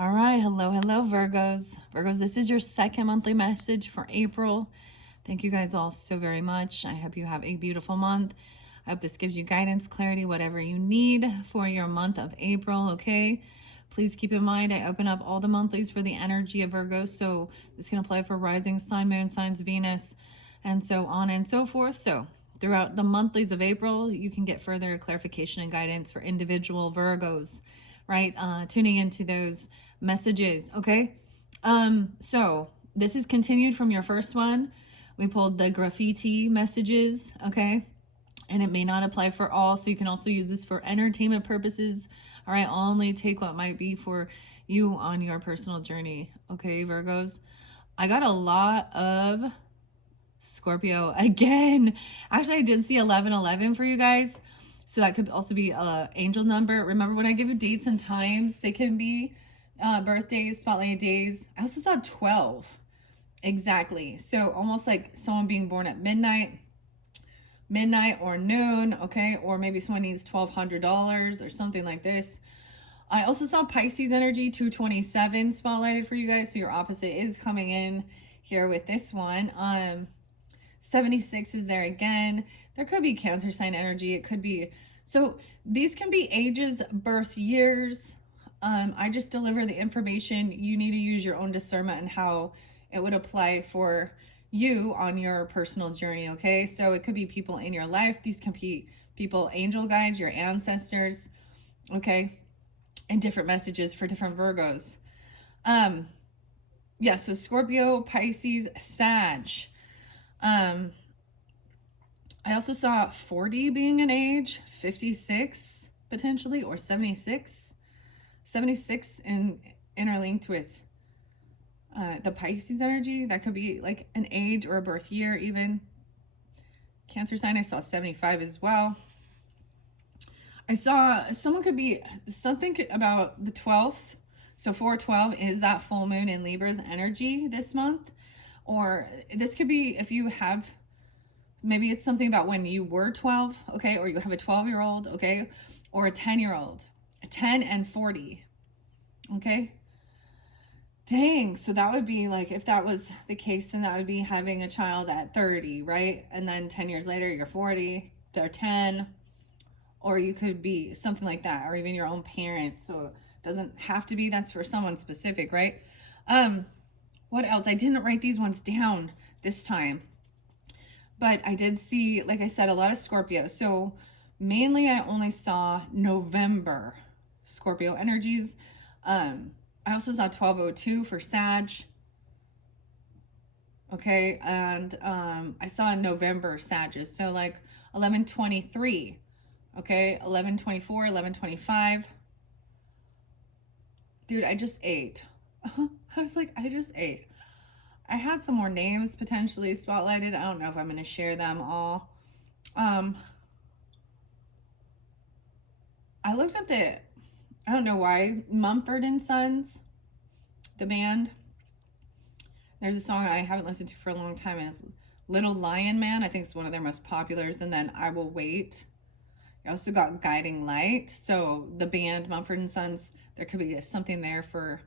All right, hello, Virgos. Virgos, this is your second monthly message for April. Thank you guys all so very much. I hope you have a beautiful month. I hope this gives you guidance, clarity, whatever you need for your month of April, okay? Please keep in mind, I open up all the monthlies for the energy of Virgo, so this can apply for rising sign, moon signs, Venus, and so on and so forth. So throughout the monthlies of April, you can get further clarification and guidance for individual Virgos, right? Tuning into those messages, okay? So this is continued from your first one. We pulled the graffiti messages, okay? And it may not apply for all, so you can also use this for entertainment purposes. All right, only take what might be for you on your personal journey, okay, Virgos? I got a lot of Scorpio again. Actually, I did see 1111 for you guys. So that could also be an angel number. Remember when I give you dates and times, they can be birthdays, spotlight days. I also saw 12. Exactly. So almost like someone being born at midnight or noon, okay? Or maybe someone needs $1,200 or something like this. I also saw Pisces energy 227 spotlighted for you guys. So your opposite is coming in here with this one. 76 is there again. There could be Cancer sign energy. It could be, so these can be ages, birth years. I just deliver the information. You need to use your own discernment and how it would apply for you on your personal journey, okay? So it could be people in your life. These can be people, angel guides, your ancestors, okay? And different messages for different Virgos. Yeah, so Scorpio, Pisces, Sag. I also saw 40 being an age, 56 potentially, or 76. 76 interlinked with the Pisces energy. That could be like an age or a birth year even. Cancer sign, I saw 75 as well. I saw someone could be something about the 12th. So 4/12 is that full moon in Libra's energy this month. Or this could be if you have, maybe it's something about when you were 12, okay? Or you have a 12-year-old, okay? Or a 10-year-old, 10 and 40, okay? Dang, so that would be like, if that was the case, then that would be having a child at 30, right? And then 10 years later, you're 40, they're 10, or you could be something like that, or even your own parents. So it doesn't have to be, that's for someone specific, right? What else? I didn't write these ones down this time, but I did see, like I said, a lot of Scorpio. So mainly I only saw November Scorpio energies. I also saw 1202 for Sag. Okay, and I saw November Sages. So like 1123. Okay, 1124, 1125. Dude, I just ate. I was like, I just ate. I had some more names potentially spotlighted. I don't know if I'm going to share them all. I looked at I don't know why, Mumford and Sons, the band. There's a song I haven't listened to for a long time, and it's Little Lion Man. I think it's one of their most populars. And then I Will Wait. I also got Guiding Light. So the band Mumford and Sons, there could be something there for,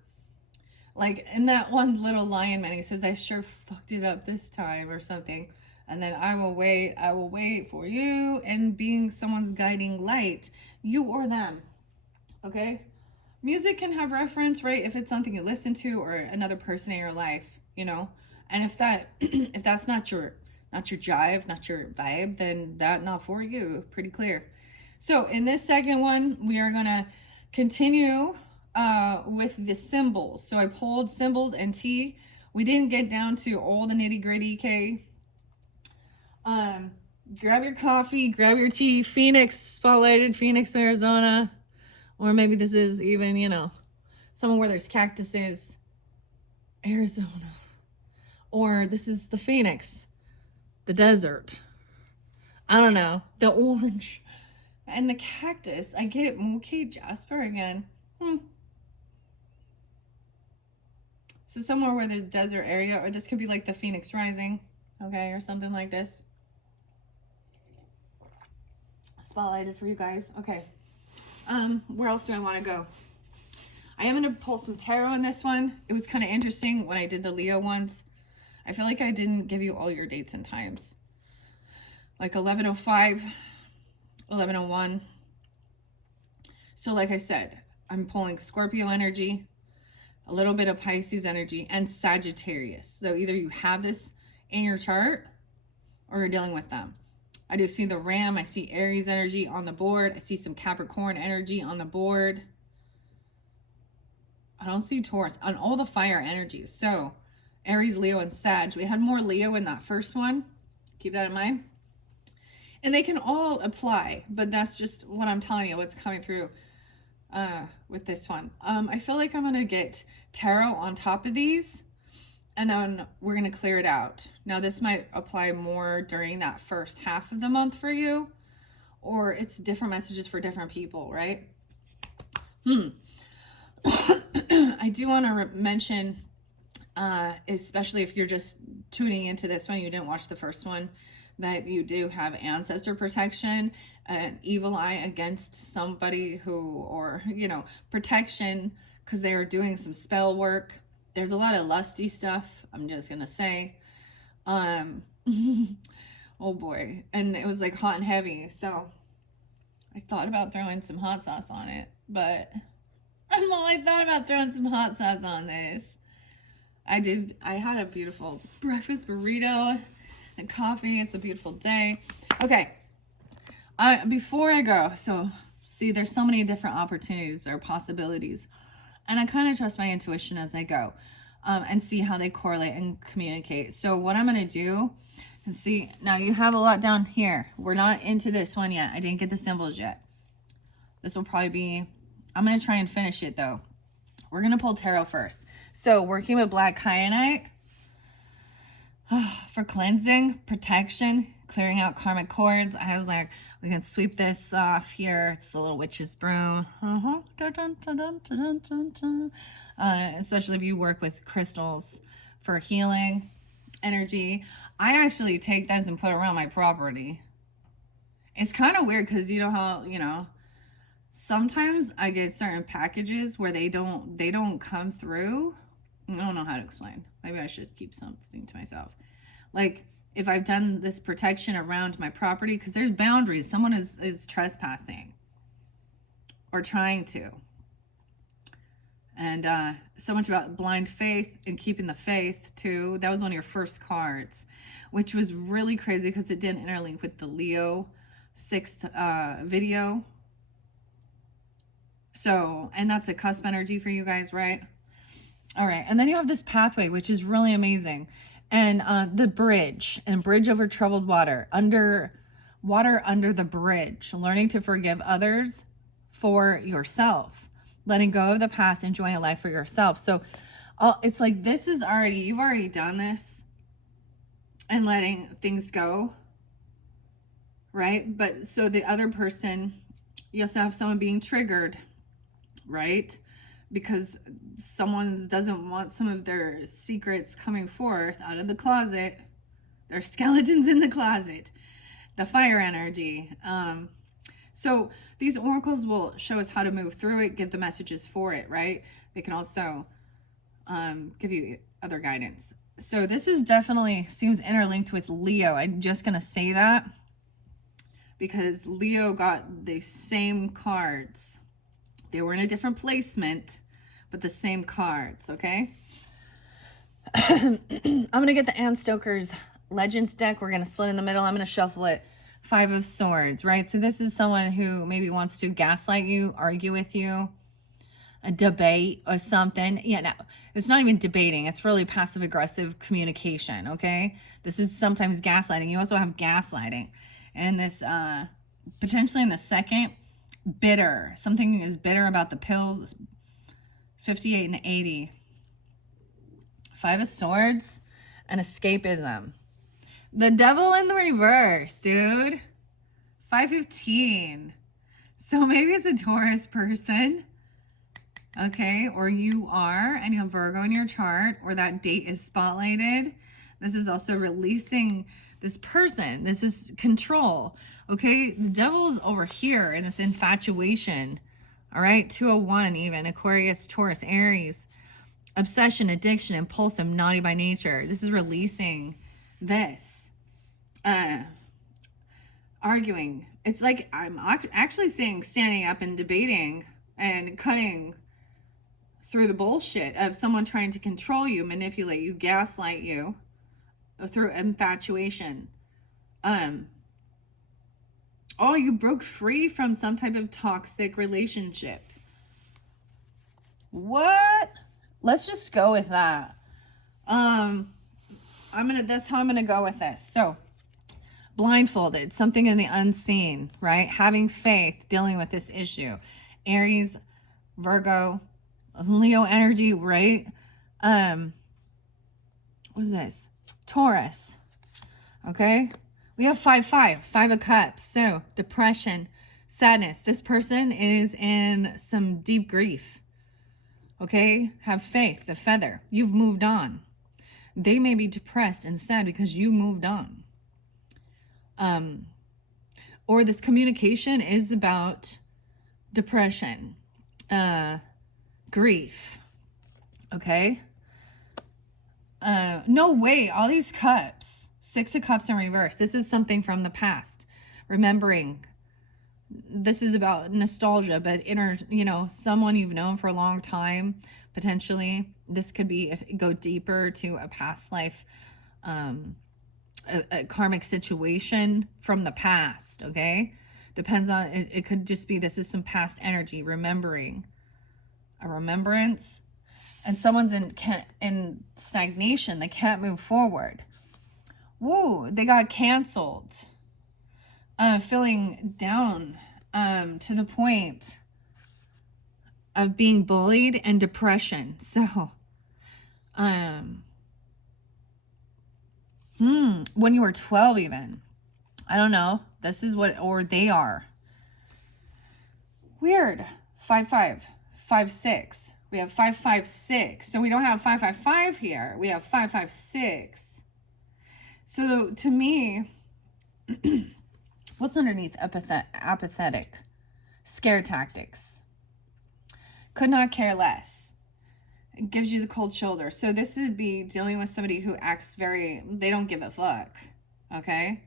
like in that one Little Lion Man, he says, I sure fucked it up this time or something. And then I will wait for you, and being someone's guiding light, you or them. Okay? Music can have reference, right? If it's something you listen to or another person in your life, you know? And if that's not your jive, not your vibe, then that not for you. Pretty clear. So in this second one, we are gonna continue with the symbols. So I pulled symbols and tea. We didn't get down to all the nitty gritty, okay? Grab your coffee, grab your tea. Phoenix, spotlighted Phoenix, Arizona. Or maybe this is even, you know, somewhere where there's cactuses, Arizona. Or this is the Phoenix, the desert. I don't know, the orange and the cactus. I get Mookie Jasper again. So somewhere where there's desert area, or this could be like the Phoenix Rising, okay, or something like this. Spotlighted for you guys. Okay. Where else do I want to go? I am going to pull some tarot in this one. It was kind of interesting when I did the Leo ones. I feel like I didn't give you all your dates and times. Like 11:05, 11:01. So like I said, I'm pulling Scorpio energy, a little bit of Pisces energy, and Sagittarius. So either you have this in your chart or you're dealing with them. I do see the Ram. I see Aries energy on the board. I see some Capricorn energy on the board. I don't see Taurus on all the fire energies. So Aries, Leo, and Sag. We had more Leo in that first one. Keep that in mind. And they can all apply, but that's just what I'm telling you, what's coming through with this one. I feel like I'm going to get tarot on top of these, and then we're going to clear it out. Now, this might apply more during that first half of the month for you, or it's different messages for different people, right? I do want to mention, especially if you're just tuning into this one, you didn't watch the first one, that you do have ancestor protection, an evil eye against somebody who, or, you know, protection because they are doing some spell work. There's a lot of lusty stuff, I'm just going to say. Oh boy. And it was like hot and heavy. So I thought about throwing some hot sauce on it, but I thought about throwing some hot sauce on this. I had a beautiful breakfast burrito and coffee. It's a beautiful day. Okay. Before I go, so see, there's so many different opportunities or possibilities, and I kind of trust my intuition as I go, and see how they correlate and communicate. So what I'm going to do is see, now you have a lot down here. We're not into this one yet. I didn't get the symbols yet. This will probably be, I'm going to try and finish it though. We're going to pull tarot first. So working with black kyanite for cleansing, protection, clearing out karmic cords. I was like, we can sweep this off here. It's the little witch's broom. Especially if you work with crystals for healing energy. I actually take those and put around my property. It's kind of weird because you know how, you know, sometimes I get certain packages where they don't come through. I don't know how to explain. Maybe I should keep something to myself. Like if I've done this protection around my property, because there's boundaries. Someone is trespassing or trying to. And so much about blind faith and keeping the faith too. That was one of your first cards, which was really crazy because it didn't interlink with the Leo 6th video. So, and that's a cusp energy for you guys, right? All right. And then you have this pathway, which is really amazing. And the bridge over troubled water, under the bridge, learning to forgive others for yourself, letting go of the past, enjoying a life for yourself. So it's like, this is already, you've already done this and letting things go. Right. But so the other person, you also have someone being triggered, right? Because someone doesn't want some of their secrets coming forth out of the closet. There's skeletons in the closet. The fire energy. So these oracles will show us how to move through it, give the messages for it, right? They can also give you other guidance. So this is definitely seems interlinked with Leo. I'm just going to say that because Leo got the same cards. They were in a different placement, but the same cards, okay? I'm going to get the Anne Stoker's Legends deck. We're going to split in the middle. I'm going to shuffle it. 5 of Swords, right? So this is someone who maybe wants to gaslight you, argue with you, a debate or something. Yeah, no, it's not even debating. It's really passive-aggressive communication, okay? This is sometimes gaslighting. You also have gaslighting. And this, potentially in the second, bitter. Something is bitter about the pills. 58 and 80. 5 of Swords and escapism. The Devil in the reverse, dude. 515. So maybe it's a Taurus person. Okay, or you are, and you have Virgo in your chart, or that date is spotlighted. This is also releasing this person. This is control. Okay, the devil is over here in this infatuation. All right. 201 even. Aquarius, Taurus, Aries. Obsession, addiction, impulsive, naughty by nature. This is releasing this. Arguing. It's like I'm actually saying standing up and debating and cutting through the bullshit of someone trying to control you, manipulate you, gaslight you through infatuation. Oh, you broke free from some type of toxic relationship. What? Let's just go with that. That's how I'm gonna go with this. So, blindfolded, something in the unseen, right? Having faith, dealing with this issue. Aries, Virgo, Leo energy, right? What's this? Taurus. Okay. We have 5 of cups. So depression, sadness. This person is in some deep grief. Okay. Have faith, the feather. You've moved on. They may be depressed and sad because you moved on. Or this communication is about depression, grief. Okay. No way. All these cups, 6 of cups in reverse. This is something from the past. Remembering. This is about nostalgia, but someone you've known for a long time, potentially. This could be, go deeper to a past life, a karmic situation from the past. Okay. Depends on, it could just be, this is some past energy, remembering, a remembrance. And someone's in stagnation. They can't move forward. Woo, they got canceled. Feeling down to the point of being bullied and depression. So, when you were 12 even. I don't know. This is what, or they are. Weird. 5, 6. We have 5, 6. So we don't have 5 here. We have 5, 6. So to me, what's underneath apathetic? Scare tactics. Could not care less. It gives you the cold shoulder. So this would be dealing with somebody who acts they don't give a fuck. Okay?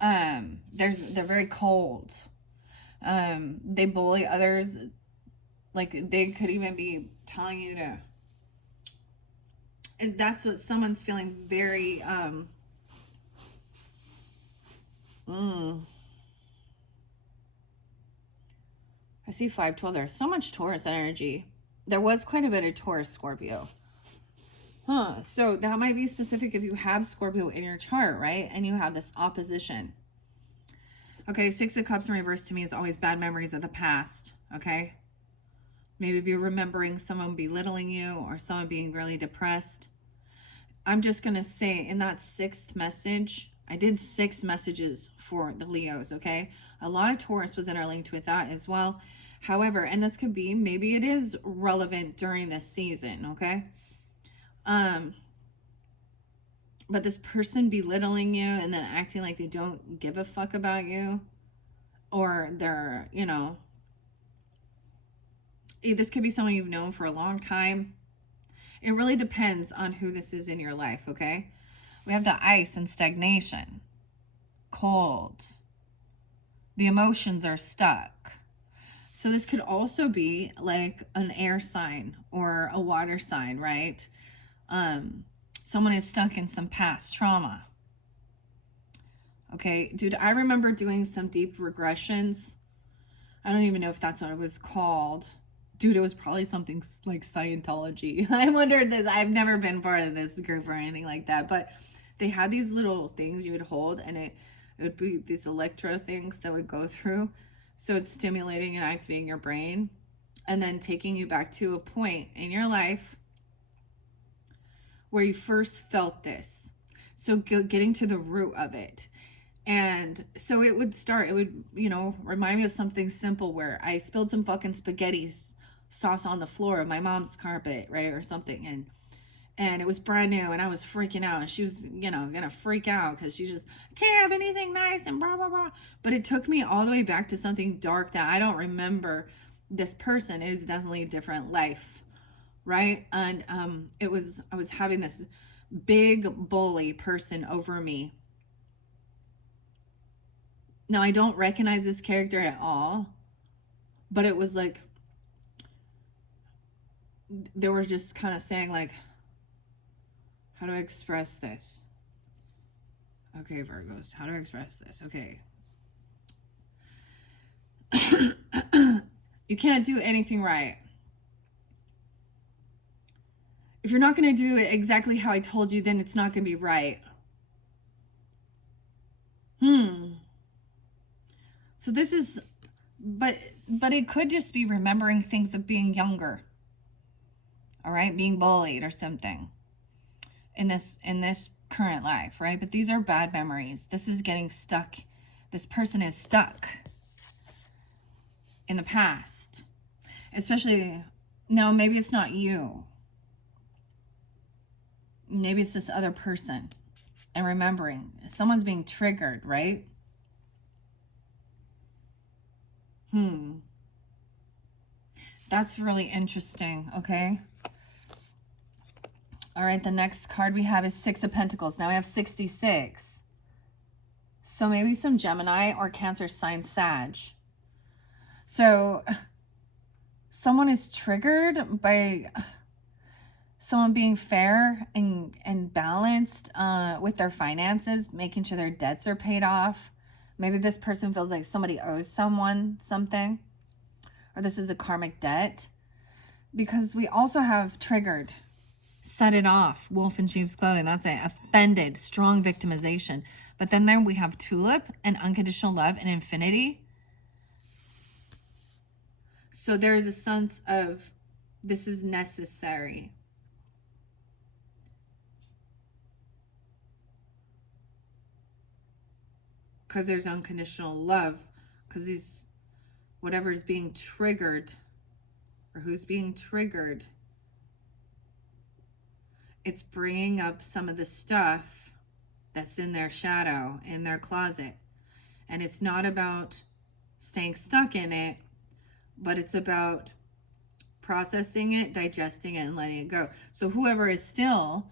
They're very cold. They bully others. Like, they could even be telling you to, and that's what someone's feeling very, I see 512. There's so much Taurus energy. There was quite a bit of Taurus Scorpio. So that might be specific if you have Scorpio in your chart, right? And you have this opposition. Okay, 6 of Cups in reverse to me is always bad memories of the past, okay? Maybe be remembering someone belittling you or someone being really depressed. I'm just going to say in that 6th message, I did 6 messages for the Leos, okay? A lot of Taurus was interlinked with that as well. However, and this could be, maybe it is relevant during this season, okay? But this person belittling you and then acting like they don't give a fuck about you, or they're, this could be someone you've known for a long time. It really depends on who this is in your life, okay? We have the ice and stagnation. Cold. The emotions are stuck. So this could also be like an air sign or a water sign, right? Someone is stuck in some past trauma. Okay, dude, I remember doing some deep regressions. I don't even know if that's what it was called. Dude, it was probably something like Scientology. I wondered this. I've never been part of this group or anything like that. But they had these little things you would hold, and it would be these electro things that would go through. So it's stimulating and activating your brain, and then taking you back to a point in your life where you first felt this. So getting to the root of it. And so it would remind me of something simple where I spilled some fucking spaghetti sauce on the floor of my mom's carpet, right, or something, and it was brand new, and I was freaking out, and she was, gonna freak out because she just can't have anything nice and blah blah blah. But it took me all the way back to something dark that I don't remember this person is definitely a different life, right? And I was having this big bully person over me. Now, I don't recognize this character at all, but it was like they were just kind of saying like, how do I express this? Okay, Virgos, how do I express this? Okay. You can't do anything right. If you're not going to do it exactly how I told you, then it's not going to be right. So this is, but it could just be remembering things of being younger. All right, being bullied or something in this current life, right? But these are bad memories. This is getting stuck. This person is stuck in the past. Especially now, maybe it's not you. Maybe it's this other person. And remembering, someone's being triggered, right? That's really interesting, okay? All right, the next card we have is Six of Pentacles. Now we have 66. So maybe some Gemini or Cancer sign Sag. So someone is triggered by someone being fair and balanced with their finances, making sure their debts are paid off. Maybe this person feels like somebody owes someone something, or this is a karmic debt. Because we also have triggered, set it off, wolf in sheep's clothing. That's it. Offended, strong victimization. But then there we have tulip and unconditional love and infinity. So there's a sense of this is necessary. Because there's unconditional love. Because these, whatever is being triggered, or who's being triggered, it's bringing up some of the stuff that's in their shadow, in their closet. And it's not about staying stuck in it, but it's about processing it, digesting it, and letting it go. So whoever is still,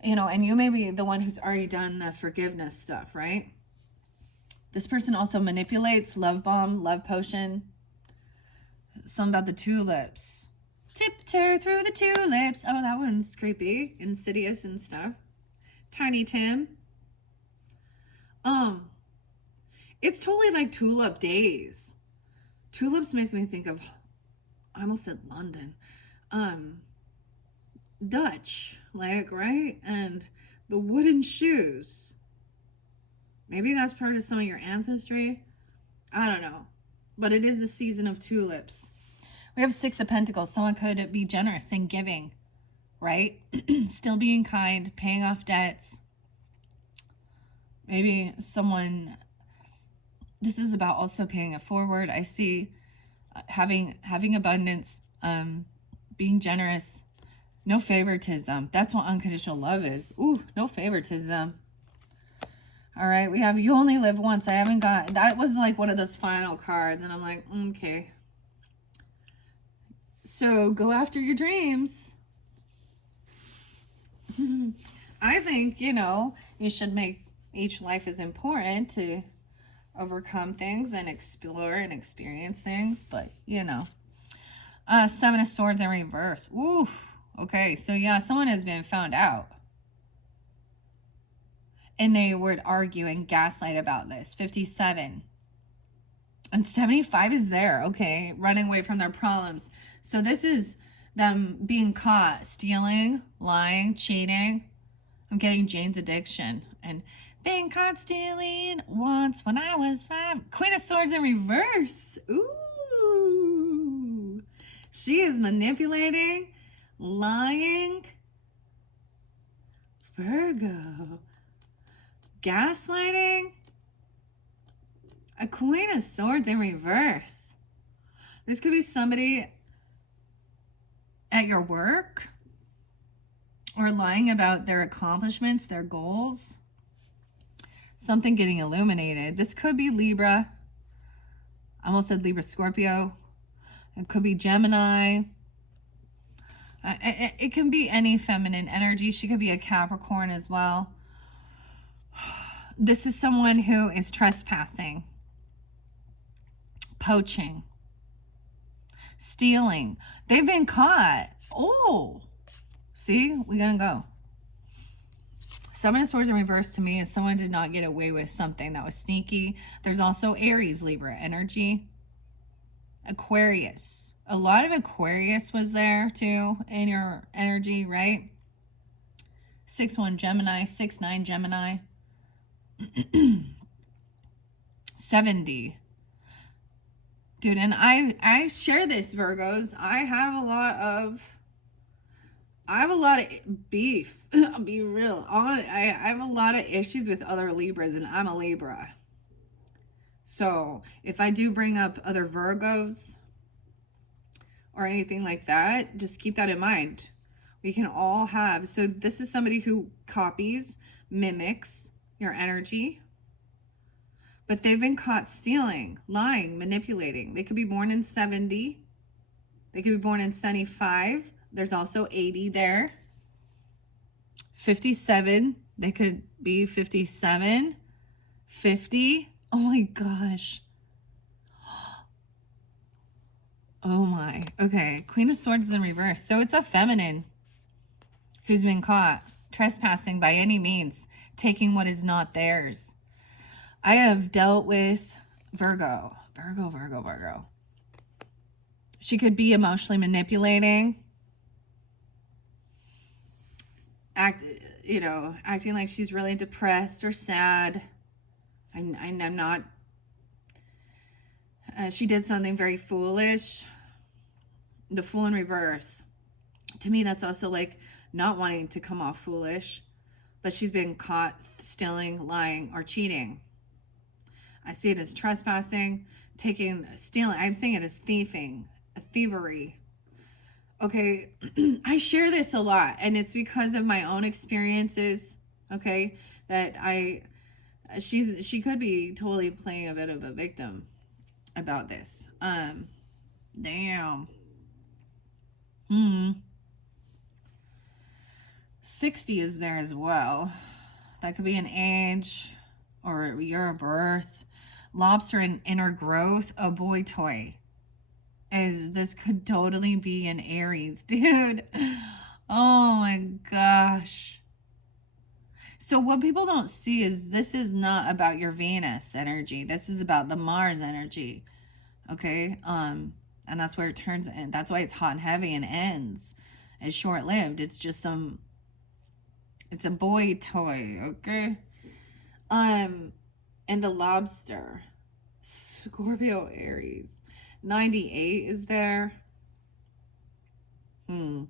and you may be the one who's already done the forgiveness stuff, right? This person also manipulates, love bomb, love potion. Something about the tulips. Tiptoe through the tulips. Oh, that one's creepy. Insidious and stuff. Tiny Tim. It's totally like tulip days. Tulips make me think of, I almost said London. Dutch, like, right? And the wooden shoes. Maybe that's part of some of your ancestry. I don't know. But it is the season of tulips. We have Six of Pentacles. Someone could be generous and giving, right? Still being kind, paying off debts. Maybe someone, this is about also paying it forward. I see having abundance, being generous, no favoritism. That's what unconditional love is. Ooh, no favoritism. All right, we have You Only Live Once. I haven't got, that was like one of those final cards, and I'm like, okay. So go after your dreams. I think, you should make each life is important to overcome things and explore and experience things, but, Seven of Swords in reverse. Ooh, okay, so yeah, someone has been found out. And they would argue and gaslight about this. 57. And 75 is there. Okay. Running away from their problems. So this is them being caught stealing, lying, cheating. I'm getting Jane's Addiction. And being caught stealing once when I was 5. Queen of Swords in reverse. Ooh. She is manipulating, lying. Virgo. Gaslighting. A Queen of Swords in reverse. This could be somebody at your work, or lying about their accomplishments, their goals. Something getting illuminated. This could be Libra. I almost said Libra, Scorpio. It could be Gemini. It can be any feminine energy. She could be a Capricorn as well. This is someone who is trespassing, poaching, stealing. They've been caught. Oh, see, we gotta go. Seven of Swords in reverse to me is someone did not get away with something that was sneaky. There's also Aries, Libra energy. Aquarius. A lot of Aquarius was there too in your energy, right? 6-1 Gemini, 6-9 Gemini. 70. Dude, and I share this, Virgos. I have a lot of beef. I'll be real. I have a lot of issues with other Libras, and I'm a Libra. So if I do bring up other Virgos or anything like that, just keep that in mind. We can all have. So this is somebody who copies, mimics your energy. But they've been caught stealing, lying, manipulating. They could be born in 70. They could be born in 75. There's also 80 there. 57. They could be 57. 50. Oh my gosh. Oh my. Okay. Queen of Swords is in reverse. So it's a feminine who's been caught trespassing by any means, taking what is not theirs. I have dealt with Virgo. Virgo. She could be emotionally manipulating. Acting like she's really depressed or sad. I'm not. She did something very foolish. The Fool in reverse. To me, that's also like not wanting to come off foolish. But she's been caught stealing, lying, or cheating. I see it as trespassing, stealing. I'm seeing it as thievery. Okay, I share this a lot, and it's because of my own experiences. Okay, that she could be totally playing a bit of a victim about this. Damn. 60 is there as well. That could be an age or year of birth. Lobster and inner growth, a boy toy. This could totally be an Aries, dude. Oh my gosh. So what people don't see is this is not about your Venus energy. This is about the Mars energy. Okay? And that's where it turns in. That's why it's hot and heavy and ends. It's short-lived. It's just it's a boy toy, okay? And the lobster, Scorpio, Aries, 98 is there. But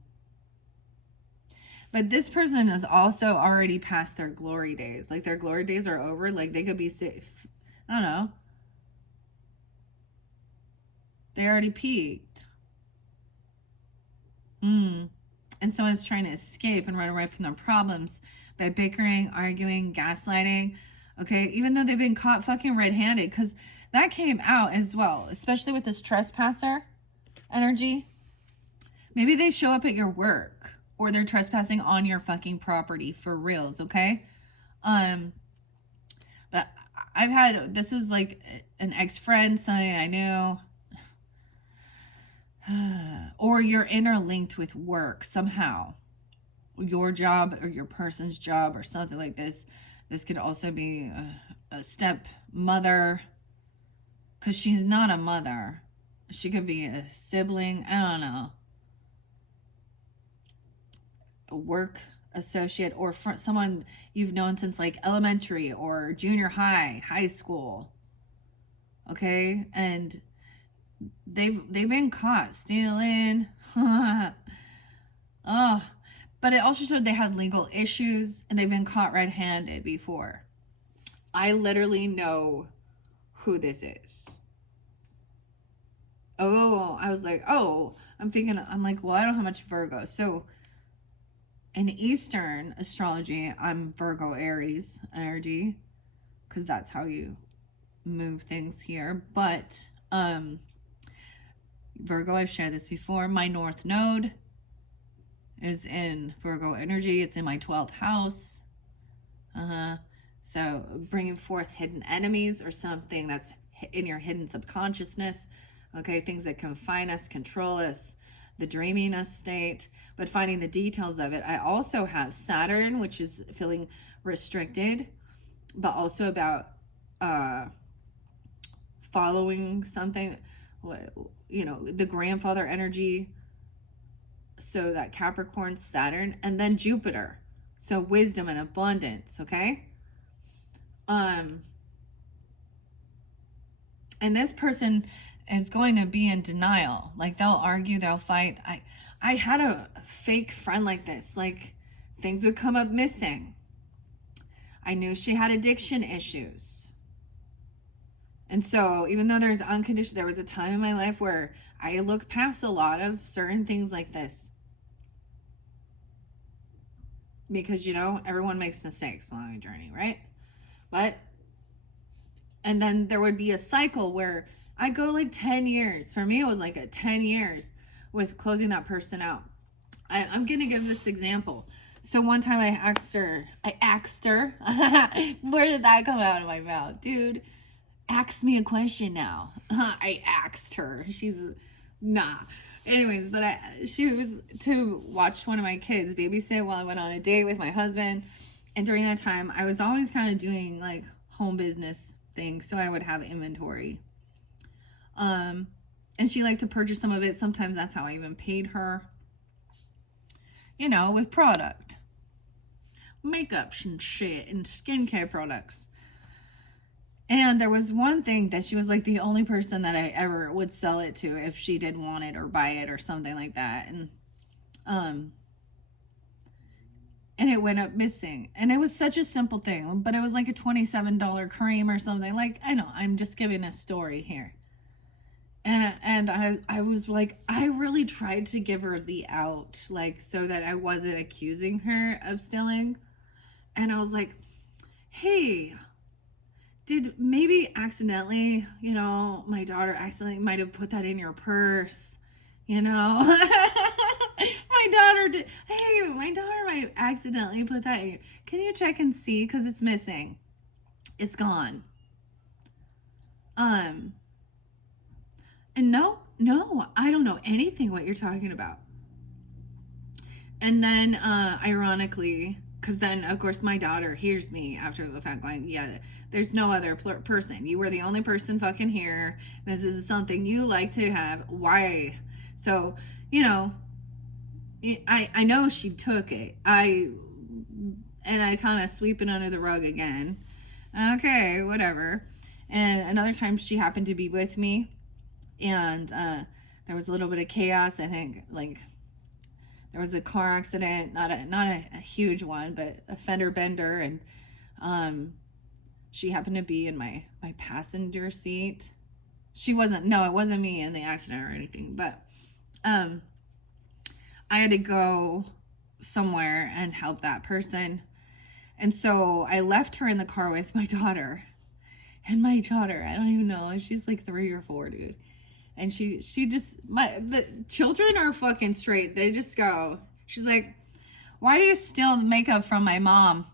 this person is also already past their glory days. Like their glory days are over. Like they could be safe. I don't know. They already peaked. And someone's trying to escape and run away from their problems by bickering, arguing, gaslighting. Okay, even though they've been caught fucking red-handed, because that came out as well, especially with this trespasser energy. Maybe they show up at your work, or they're trespassing on your fucking property for reals, okay? But I've had, this is like an ex-friend, something I knew, or you're interlinked with work somehow. Your job or your person's job or something like this. This could also be a stepmother, because she's not a mother. She could be a sibling. I don't know. A work associate or someone you've known since like elementary or junior high, high school. Okay? And they've been caught stealing. Oh. But it also showed they had legal issues and they've been caught red-handed before. I literally know who this is. Oh, I was like, oh, I'm like, well, I don't have much Virgo. So in Eastern astrology, I'm Virgo Aries energy, because that's how you move things here. But Virgo, I've shared this before. My North Node is in Virgo energy. It's in my 12th house. So bringing forth hidden enemies or something that's in your hidden subconsciousness. Okay, things that confine us, control us, the dreaming us state, but finding the details of it. I also have Saturn, which is feeling restricted, but also about following something, the grandfather energy. So that Capricorn, Saturn, and then Jupiter. So wisdom and abundance, okay? And this person is going to be in denial. Like, they'll argue, they'll fight. I had a fake friend like this. Like, things would come up missing. I knew she had addiction issues. And so even though there's unconditional, there was a time in my life where I looked past a lot of certain things like this. Because, everyone makes mistakes along the journey, right? And then there would be a cycle where I'd go like 10 years. For me, it was like 10 years with closing that person out. I'm going to give this example. So one time I asked her, where did that come out of my mouth? Dude, ask me a question now. I asked her. She's, nah. Anyways, but she was to watch one of my kids babysit while I went on a date with my husband. And during that time, I was always kind of doing like home business things. So I would have inventory. And she liked to purchase some of it. Sometimes that's how I even paid her. With product. Makeup and shit and skincare products. And there was one thing that she was like the only person that I ever would sell it to if she did want it or buy it or something like that. And it went up missing. And it was such a simple thing, but it was like a $27 cream or something. Like, I know, I'm just giving a story here. And I was like, I really tried to give her the out, like, so that I wasn't accusing her of stealing. And I was like, hey, did maybe accidentally, my daughter accidentally might have put that in your purse, my daughter might accidentally put that in your, can you check and see? Because it's missing. It's gone. And no, I don't know anything what you're talking about. And then, ironically, because then, of course, my daughter hears me after the fact going, yeah, there's no other person. You were the only person fucking here. This is something you like to have. Why? So, I know she took it. I kind of sweep it under the rug again. Okay, whatever. And another time she happened to be with me. And there was a little bit of chaos. I think, like, there was a car accident, not a huge one, but a fender bender, and she happened to be in my passenger seat. It wasn't me in the accident or anything, but I had to go somewhere and help that person. And so I left her in the car with my daughter. And my daughter, I don't even know, she's like 3 or 4, dude. And she just, the children are fucking straight. They just go, she's like, why do you steal the makeup from my mom?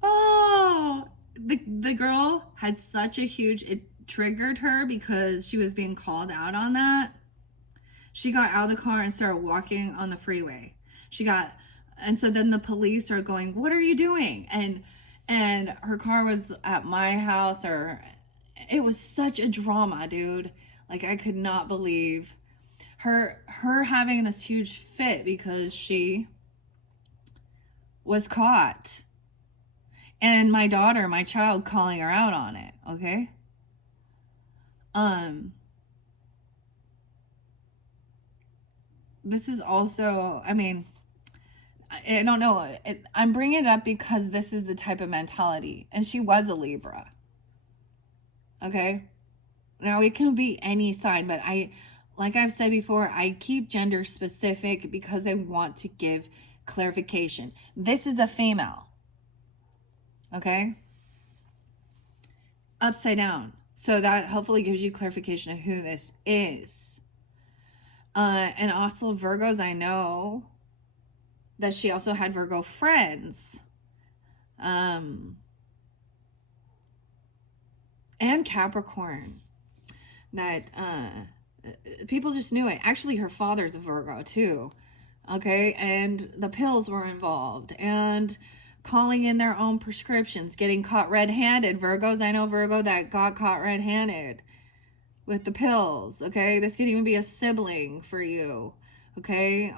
Oh, the girl had such a huge, it triggered her because she was being called out on that. She got out of the car and started walking on the freeway. And so then the police are going, what are you doing? And her car was at my house, it was such a drama, dude. Like, I could not believe her having this huge fit because she was caught. And my daughter, my child, calling her out on it, okay? This is also, I mean, I don't know. I'm bringing it up because this is the type of mentality. And she was a Libra. Okay? Now, it can be any sign, but like I've said before, I keep gender specific because I want to give clarification. This is a female. Okay? Upside down. So that hopefully gives you clarification of who this is. And also Virgos, I know that she also had Virgo friends. And Capricorn. That people just knew it. Actually, her father's a Virgo too. Okay, and the pills were involved, and calling in their own prescriptions, getting caught red-handed. Virgos, I know Virgo that got caught red-handed with the pills. Okay, this could even be a sibling for you. Okay,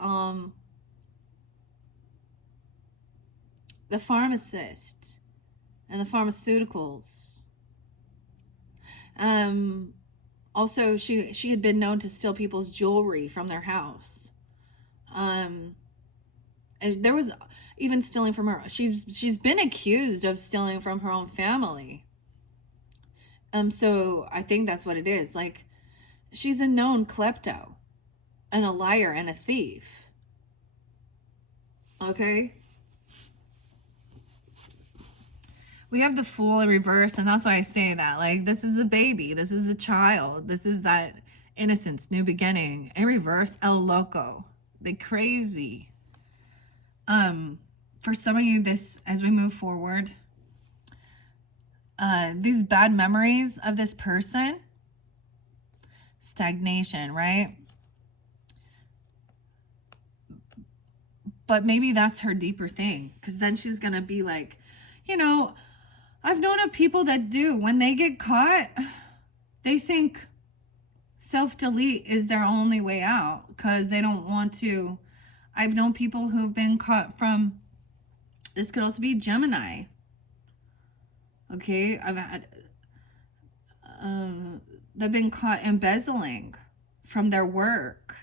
the pharmacist and the pharmaceuticals. Also, she had been known to steal people's jewelry from their house. And there was even stealing from her. She's been accused of stealing from her own family. So I think that's what it is. Like, she's a known klepto and a liar and a thief. Okay? We have the Fool in reverse, and that's why I say that. Like, this is a baby. This is a child. This is that innocence, new beginning. In reverse, El Loco. The crazy. For some of you, this, as we move forward, these bad memories of this person, stagnation, right? But maybe that's her deeper thing, because then she's going to be like, you know, I've known of people that do, when they get caught, they think self-delete is their only way out because they don't want to. I've known people who've been caught from, this could also be Gemini. Okay, I've had, they've been caught embezzling from their work,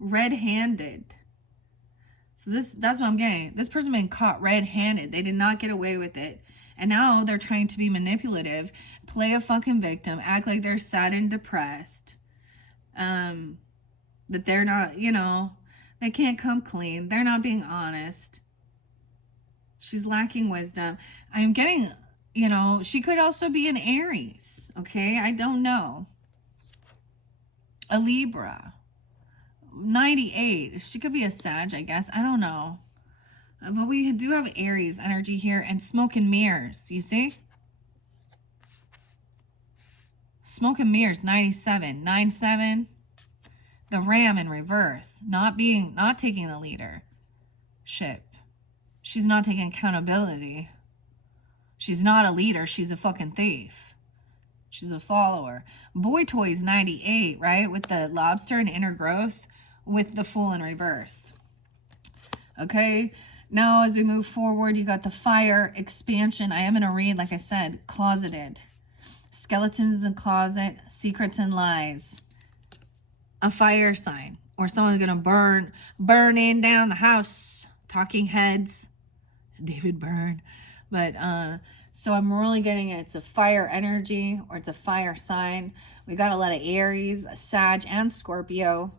red-handed. So that's what I'm getting. This person been caught red-handed. They did not get away with it. And now they're trying to be manipulative, play a fucking victim, act like they're sad and depressed. That they're not, you know, they can't come clean. They're not being honest. She's lacking wisdom. I'm getting, you know, she could also be an Aries. Okay, I don't know. A Libra. 98. She could be a Sag, I guess. I don't know. But we do have Aries energy here and smoke and mirrors. You see? Smoke and mirrors, 97. 97. The Ram in reverse. Not taking the leadership. She's not taking accountability. She's not a leader. She's a fucking thief. She's a follower. Boy Toys, 98, right? With the lobster and inner growth. With the Fool in reverse. Okay, now as we move forward, you got the Fire, expansion. I am going to read, like I said, closeted. Skeletons in the closet, secrets and lies. A fire sign, or someone's going to burn in down the house. Talking heads, David Byrne. But so I'm really getting it. It's a fire energy, or it's a fire sign. We got a lot of Aries, Sag, and Scorpio.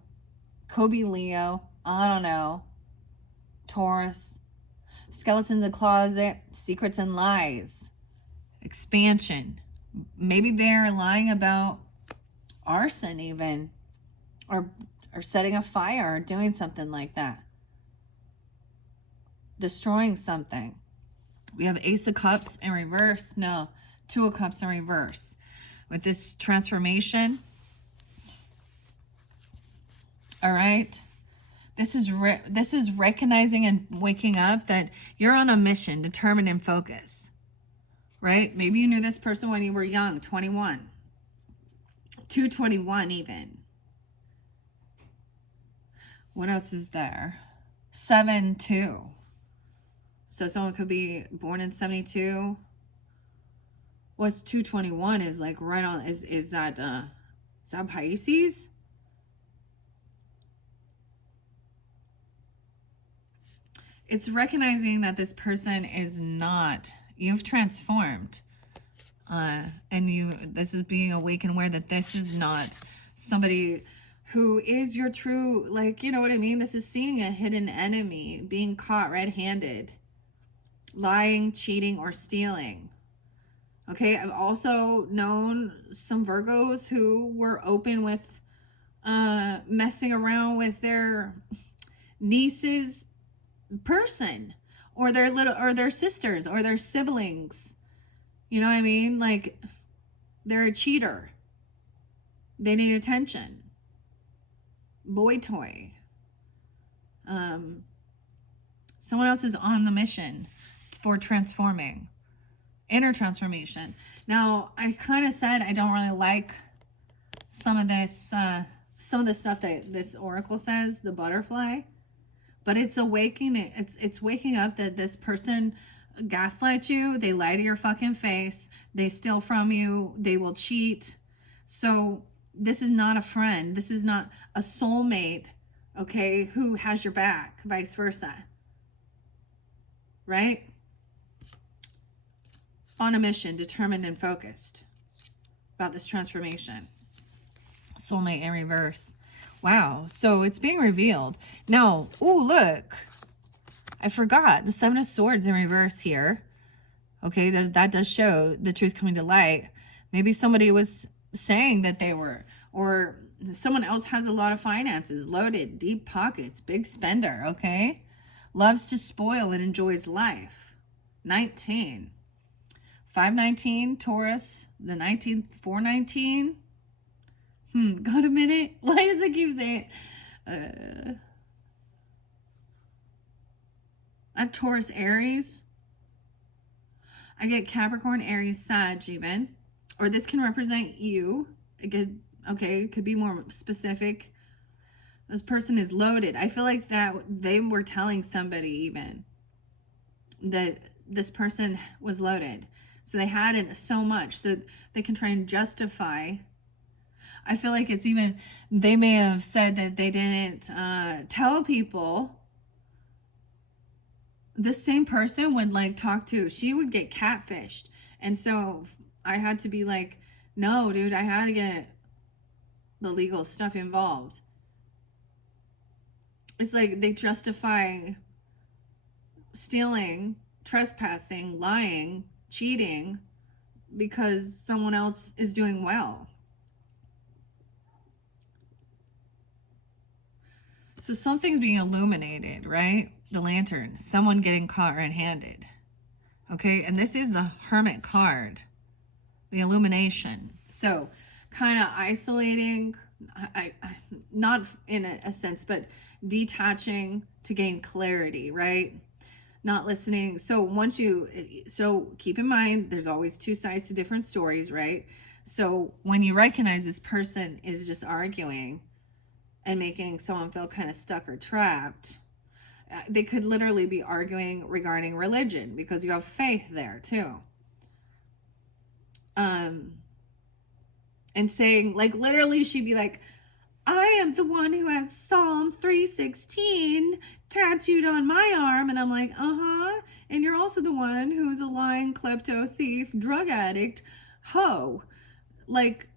Kobe, Leo, I don't know, Taurus, skeletons in the closet, secrets and lies, expansion. Maybe they're lying about arson even, or setting a fire, or doing something like that, destroying something. We have Ace of Cups in reverse. No, Two of Cups in reverse. With this transformation. All right. This is recognizing and waking up that you're on a mission, determined and focused. Right? Maybe you knew this person when you were young, 21. 221 even. What else is there? 7-2. So someone could be born in 72. What's 221 is like right on, is that Pisces? It's recognizing that this person is not, you've transformed. And this is being awake and aware that this is not somebody who is your true, like, you know what I mean? This is seeing a hidden enemy, being caught red-handed, lying, cheating, or stealing. Okay, I've also known some Virgos who were open with messing around with their niece's person, or their little, or their sisters, or their siblings. You know what I mean? Like, they're a cheater. They need attention. Boy toy. Someone else is on the mission for transforming. Inner transformation. Now, I kind of said I don't really like some of this, some of the stuff that this oracle says, the butterfly, but it's awakening. It's waking up that this person gaslights you. They lie to your fucking face. They steal from you. They will cheat. So this is not a friend. This is not a soulmate, okay, who has your back, vice versa. Right? On a mission, determined and focused about this transformation. Soulmate in reverse. Wow. So it's being revealed. Now, oh, look. I forgot the Seven of Swords in reverse here. Okay, that does show the truth coming to light. Maybe somebody was saying that they were, or someone else has a lot of finances, loaded, deep pockets, big spender, okay? Loves to spoil and enjoys life. 19. 519, Taurus, the 19th, 419. Got a minute? Why does it keep saying a Taurus, Aries. I get Capricorn, Aries, Sag even. Or this can represent you. It could be more specific. This person is loaded. I feel like that they were telling somebody even that this person was loaded. So they had it so much that they can try and justify. I feel like it's even, they may have said that they didn't tell people. The same person would like talk to, she would get catfished. And so I had to be like, no, dude, I had to get the legal stuff involved. It's like they justify stealing, trespassing, lying, cheating because someone else is doing well. So something's being illuminated, right? The lantern, someone getting caught red-handed. Okay, and this is the Hermit card, the illumination. So kind of isolating, I not in a sense, but detaching to gain clarity, right? Not listening. So keep in mind, there's always two sides to different stories, right? So when you recognize this person is just arguing and making someone feel kind of stuck or trapped, they could literally be arguing regarding religion because you have faith there too. And saying, like, literally she'd be like, I am the one who has Psalm 3:16 tattooed on my arm. And I'm like, and you're also the one who's a lying klepto thief, drug addict, hoe. Like,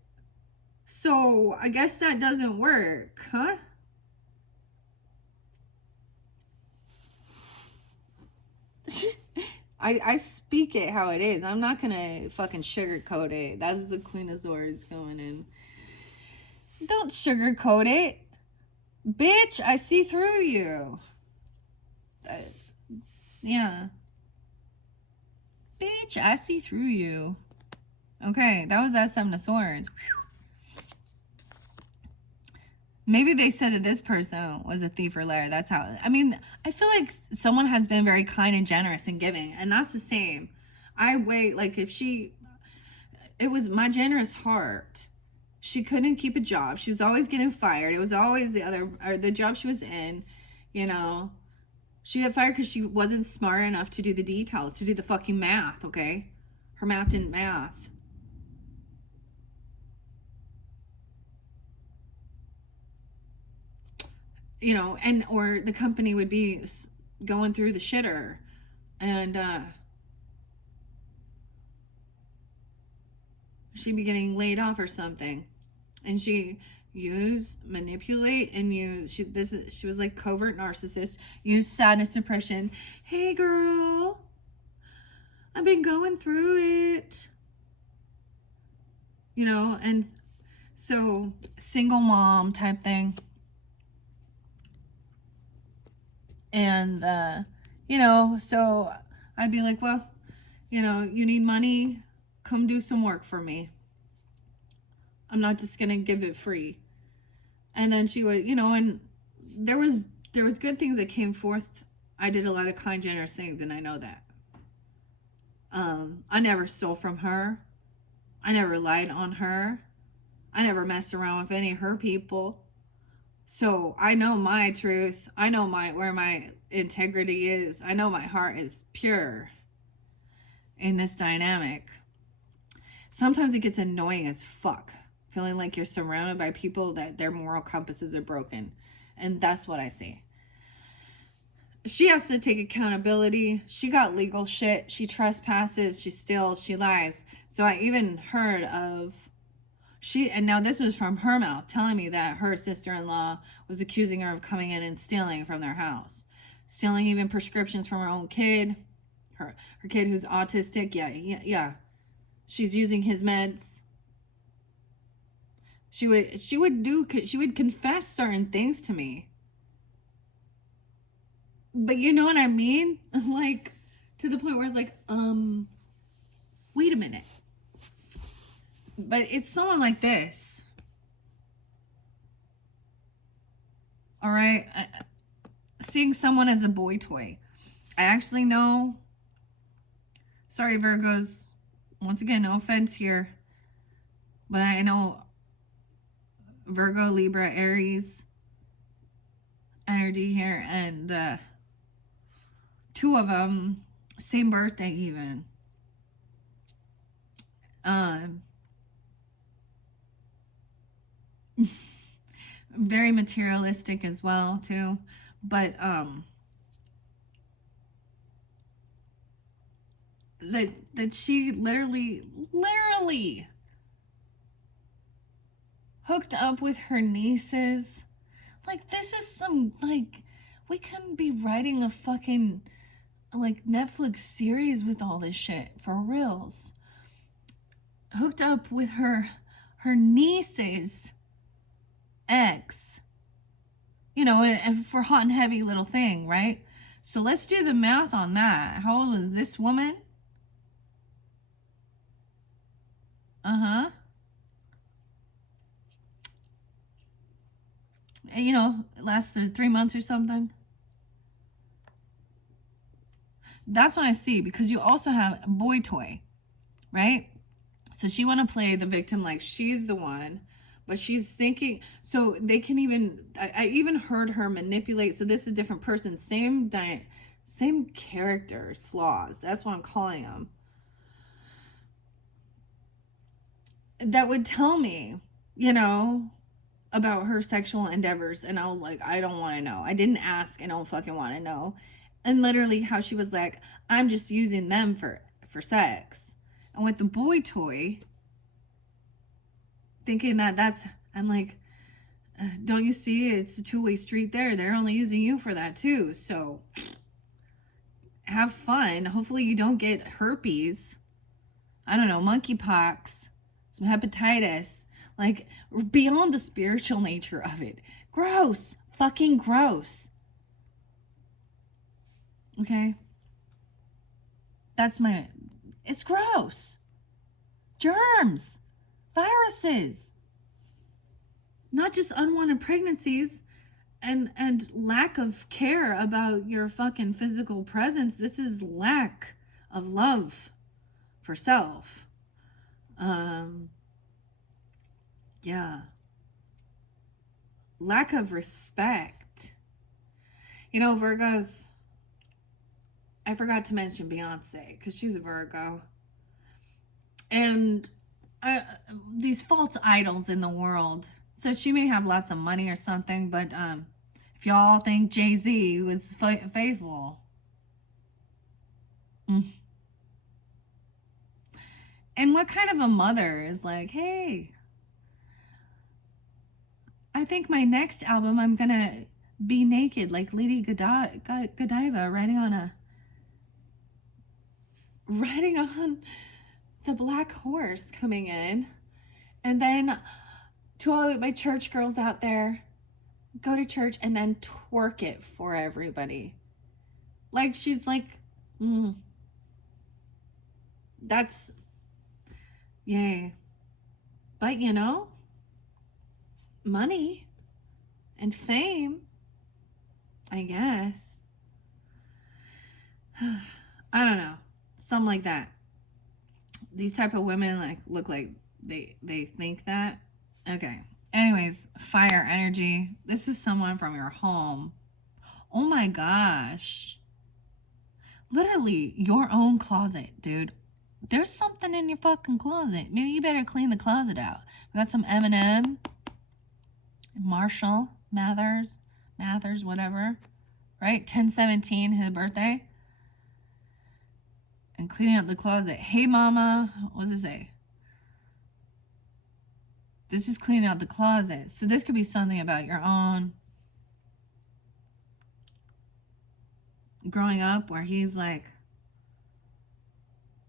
so I guess that doesn't work, huh? I speak it how it is. I'm not gonna fucking sugarcoat it. That's the Queen of Swords going in. Don't sugarcoat it. Bitch, I see through you. Yeah. Bitch, I see through you. Okay, that was that Seven of Swords. Maybe they said that this person was a thief or liar. That's how, I mean, I feel like someone has been very kind and generous and giving, and that's the same. I wait, like if it was my generous heart. She couldn't keep a job. She was always getting fired. It was always the job she was in, you know. She got fired because she wasn't smart enough to do the details, to do the fucking math, okay? Her math didn't math. You know, or the company would be going through the shitter and she'd be getting laid off or something. And she manipulate and she was like covert narcissist, use sadness, depression. Hey girl, I've been going through it. and so single mom type thing. And, so I'd be like, well, you need money, come do some work for me. I'm not just going to give it free. And then she would, and there was good things that came forth. I did a lot of kind, generous things, and I know that. I never stole from her. I never lied on her. I never messed around with any of her people. So I know my truth. I know where my integrity is. I know my heart is pure in this dynamic. Sometimes it gets annoying as fuck, feeling like you're surrounded by people that their moral compasses are broken. And that's what I see. She has to take accountability. She got legal shit. She trespasses. She steals. She lies. So I even heard of and now this was from her mouth, telling me that her sister-in-law was accusing her of coming in and stealing from their house. Stealing even prescriptions from her own kid. Her kid who's autistic. Yeah. She's using his meds. She would confess certain things to me. But you know what I mean? Like, to the point where it's like, wait a minute. But it's someone like this. All right? Seeing someone as a boy toy. I actually know. Sorry, Virgos. Once again, no offense here. But I know Virgo, Libra, Aries energy here. And two of them, same birthday even. Very materialistic as well too, but that she literally hooked up with her nieces. Like, this is some, like, we couldn't be writing a fucking like Netflix series with all this shit, for reals. Hooked up with her niece's ex, and for hot and heavy little thing, right? So let's do the math on that. How old was this woman? It lasted 3 months or something. That's what I see, because you also have a boy toy, right? So she want to play the victim like she's the one, but she's thinking, so they can even, I even heard her manipulate. So this is a different person, same character flaws. That's what I'm calling them. That would tell me, about her sexual endeavors. And I was like, I don't want to know. I didn't ask. I don't fucking want to know. And literally how she was like, I'm just using them for sex. And with the boy toy, thinking I'm like, don't you see it's a two-way street there? They're only using you for that too. So have fun. Hopefully you don't get herpes. I don't know, monkeypox, some hepatitis. Like, beyond the spiritual nature of it. Gross. Fucking gross. Okay? It's gross. Germs. Viruses. Not just unwanted pregnancies and lack of care about your fucking physical presence. This is lack of love for self. Yeah. Lack of respect. Virgos, I forgot to mention Beyonce, because she's a Virgo. And these false idols in the world. So she may have lots of money or something, but if y'all think Jay-Z was faithful. And what kind of a mother is like, hey, I think my next album I'm gonna be naked like Lady Godiva riding on the black horse coming in, And then to all my church girls out there, go to church and then twerk it for everybody. Like she's like, that's, yay. But you know, money and fame, I guess. I don't know. Something like that. These type of women like look like they think that. Okay. Anyways, fire energy. This is someone from your home. Oh my gosh. Literally your own closet, dude. There's something in your fucking closet. Maybe you better clean the closet out. We got some Eminem, Marshall Mathers, whatever. Right? 10/17, his birthday. And cleaning out the closet. Hey, mama. What does it say? This is cleaning out the closet. So this could be something about your own growing up where he's like,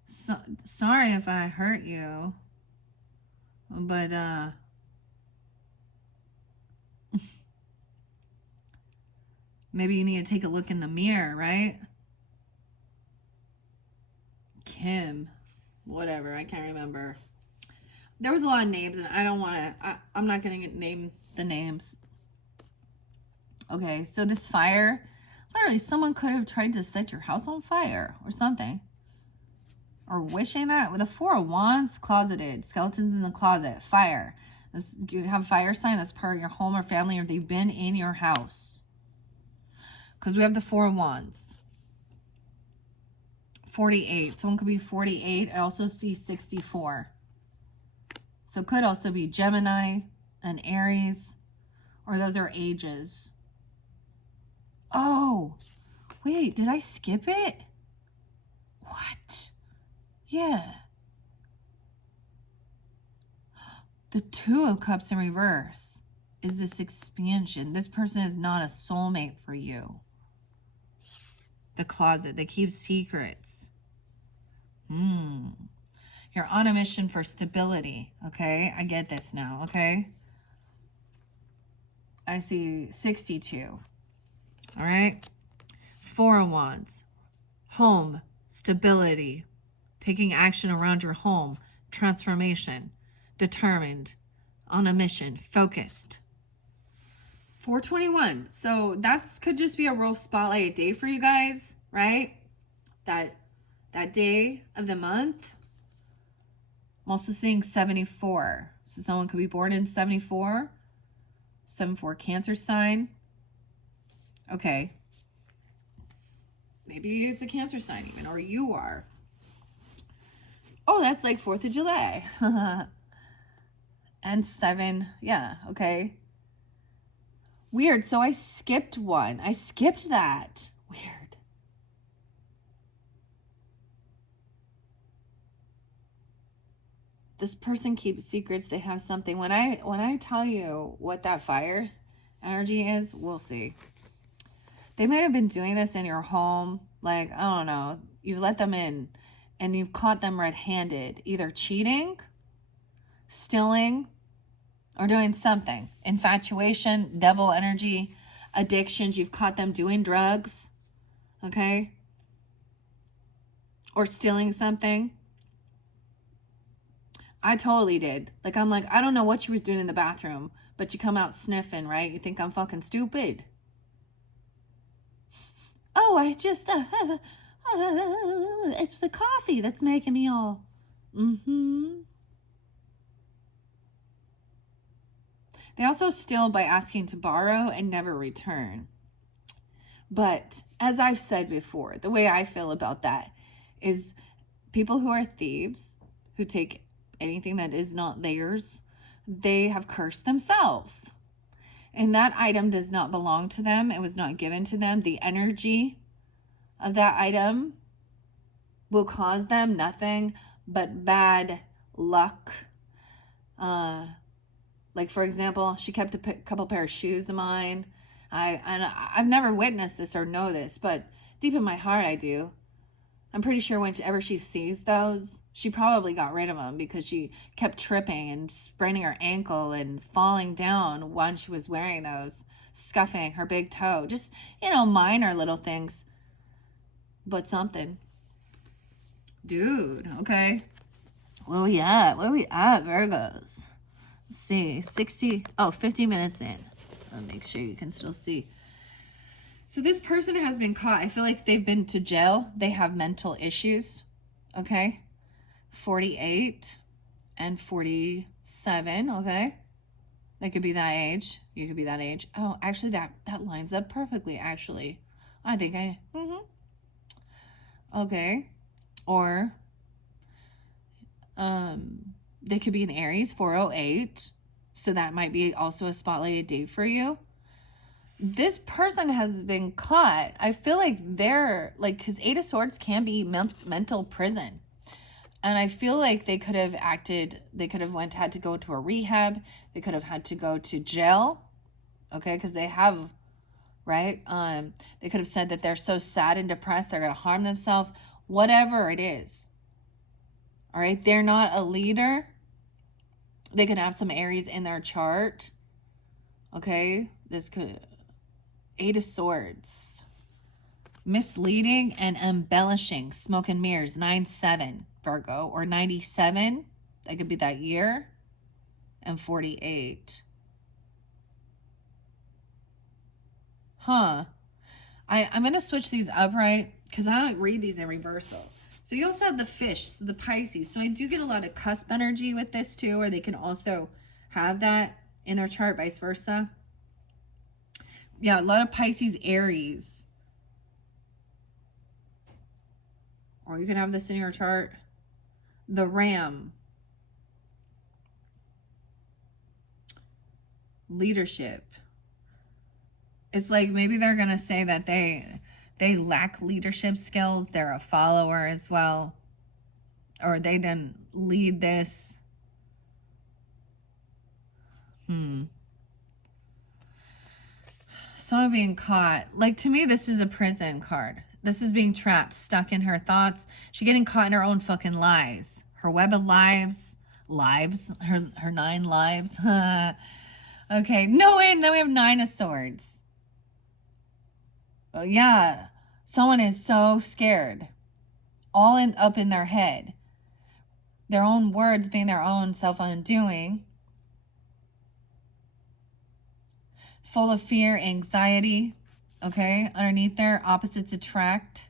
sorry if I hurt you, but maybe you need to take a look in the mirror, right? Kim, whatever, I can't remember. There was a lot of names, and I don't want to, I'm not going to name the names. Okay, so this fire, literally someone could have tried to set your house on fire or something. Or wishing that. With a 4 of Wands, closeted, skeletons in the closet, fire. You have a fire sign that's part of your home or family, or they've been in your house. Because we have the 4 of Wands. 48. Someone could be 48. I also see 64. So it could also be Gemini and Aries, or those are ages. Oh, wait, did I skip it? What? Yeah. The 2 of Cups in reverse is this expansion. This person is not a soulmate for you. The closet. They keep secrets. You're on a mission for stability. Okay? I get this now. Okay? I see 62. All right? 4 of Wands. Home. Stability. Taking action around your home. Transformation. Determined. On a mission. Focused. 421. So that could just be a real spotlight day for you guys, right? That day of the month. I'm also seeing 74. So someone could be born in 74. 74 Cancer sign. Okay. Maybe it's a Cancer sign even, or you are. Oh, that's like 4th of July. And 7. Yeah, okay. Weird. So I skipped one. I skipped that. Weird. This person keeps secrets. They have something. When I tell you what that fire energy is, we'll see. They might have been doing this in your home. Like, I don't know. You've let them in and you've caught them red-handed. Either cheating, stealing, or doing something. Infatuation, devil energy, addictions. You've caught them doing drugs. Okay? Or stealing something. I totally did. Like, I'm like, I don't know what she was doing in the bathroom, but you come out sniffing, right? You think I'm fucking stupid. Oh, I just, it's the coffee that's making me all, They also steal by asking to borrow and never return. But as I've said before, the way I feel about that is people who are thieves, who take anything that is not theirs, they have cursed themselves. And that item does not belong to them. It was not given to them. The energy of that item will cause them nothing but bad luck. Like, for example, she kept a couple pair of shoes of mine. I've never witnessed this or know this, but deep in my heart, I do. I'm pretty sure whenever she sees those, she probably got rid of them because she kept tripping and spraining her ankle and falling down when she was wearing those, scuffing her big toe. Just, minor little things, but something. Dude, okay. Where we at? Virgos? Let's see, 50 minutes in. I'll make sure you can still see. So this person has been caught. I feel like they've been to jail. They have mental issues. Okay. 48 and 47. Okay. They could be that age. You could be that age. Oh, actually, that lines up perfectly, actually. I think okay. Or they could be an Aries, 408. So that might be also a spotlighted date for you. This person has been caught. I feel like they're like, because 8 of Swords can be mental prison. And I feel like they could have had to go to a rehab. They could have had to go to jail. Okay, because they have, right? They could have said that they're so sad and depressed, they're going to harm themselves. Whatever it is. All right, they're not a leader. They could have some Aries in their chart. Okay, this could... 8 of Swords. Misleading and embellishing. Smoke and mirrors. 9-7, Virgo. Or 97. That could be that year. And 48. Huh. I'm going to switch these up, right? Because I don't read these in reversal. So you also have the fish, the Pisces. So I do get a lot of cusp energy with this too. Or they can also have that in their chart, vice versa. Yeah, a lot of Pisces, Aries. Or you can have this in your chart. The Ram. Leadership. It's like maybe they're going to say that they lack leadership skills. They're a follower as well. Or they didn't lead this. Someone being caught. Like, to me, this is a prison card. This is being trapped, stuck in her thoughts. She's getting caught in her own fucking lies. Her web of lives. Her 9 lives. Okay. No, wait. Now we have 9 of Swords. Oh, yeah. Someone is so scared. All up in their head. Their own words being their own self-undoing. Full of fear, anxiety. Okay, underneath there, opposites attract.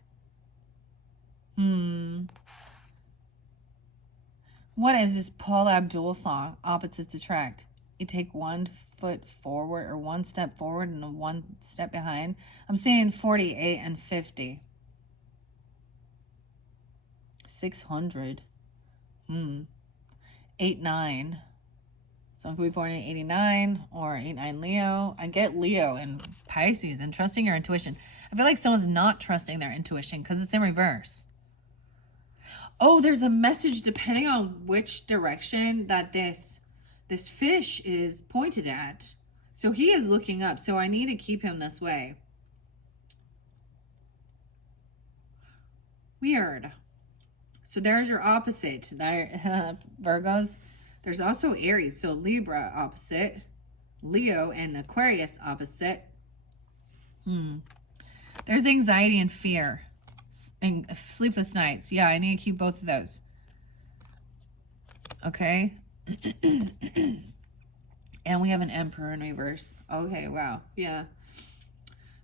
What is this Paula Abdul song? Opposites attract. You take 1 foot forward or 1 step forward and 1 step behind. I'm saying 48 and 50. 600. 8-9. Someone could be born in 89 or 8-9 Leo. I get Leo and Pisces and trusting your intuition. I feel like someone's not trusting their intuition because it's in reverse. Oh, there's a message depending on which direction that this fish is pointed at. So he is looking up. So I need to keep him this way. Weird. So there's your opposite. There, Virgos. There's also Aries, so Libra opposite, Leo and Aquarius opposite. There's anxiety and fear, and sleepless nights. Yeah, I need to keep both of those. Okay. And we have an Emperor in reverse. Okay, wow. Yeah.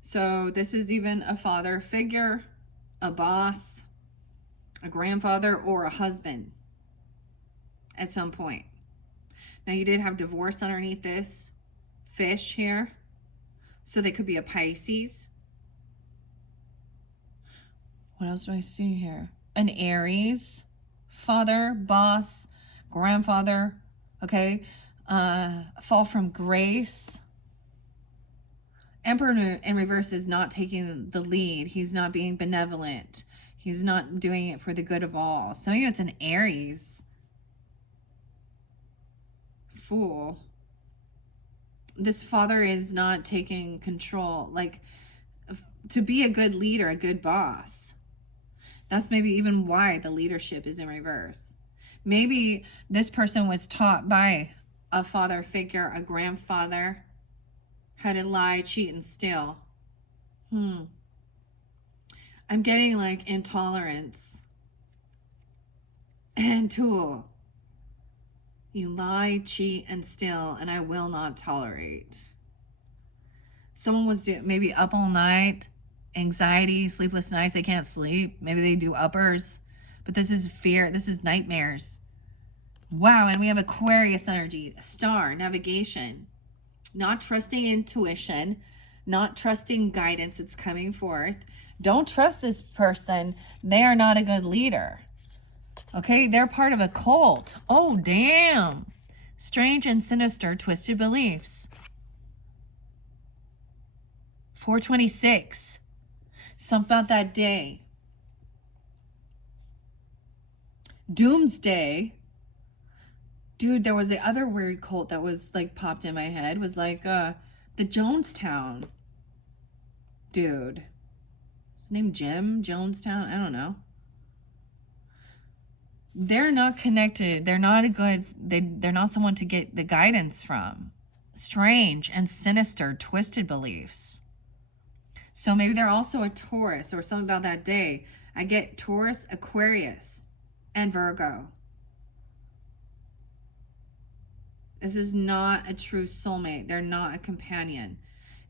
So this is even a father figure, a boss, a grandfather, or a husband at some point. Now, you did have divorce underneath this fish here. So they could be a Pisces. What else do I see here? An Aries. Father, boss, grandfather. Okay. Fall from grace. Emperor in reverse is not taking the lead. He's not being benevolent. He's not doing it for the good of all. So maybe it's an Aries. Fool. This father is not taking control, like to be a good leader, a good boss. That's maybe even why the leadership is in reverse. Maybe this person was taught by a father figure, a grandfather, how to lie, cheat, and steal. I'm getting like intolerance and tool. You lie, cheat, and steal, and I will not tolerate. Someone was maybe up all night, anxiety, sleepless nights, they can't sleep. Maybe they do uppers, but this is fear. This is nightmares. Wow, and we have Aquarius energy, star, navigation, not trusting intuition, not trusting guidance that's coming forth. Don't trust this person. They are not a good leader. Okay, they're part of a cult. Oh, damn. Strange and sinister, twisted beliefs. 426. Something about that day. Doomsday. Dude, there was the other weird cult that was like popped in my head. Was like the Jonestown dude. His name Jim Jonestown. I don't know. They're not connected. They're not a good, they're not someone to get the guidance from. Strange and sinister, twisted beliefs. So maybe they're also a Taurus or something about that day. I get Taurus, Aquarius, and Virgo. This is not a true soulmate. They're not a companion.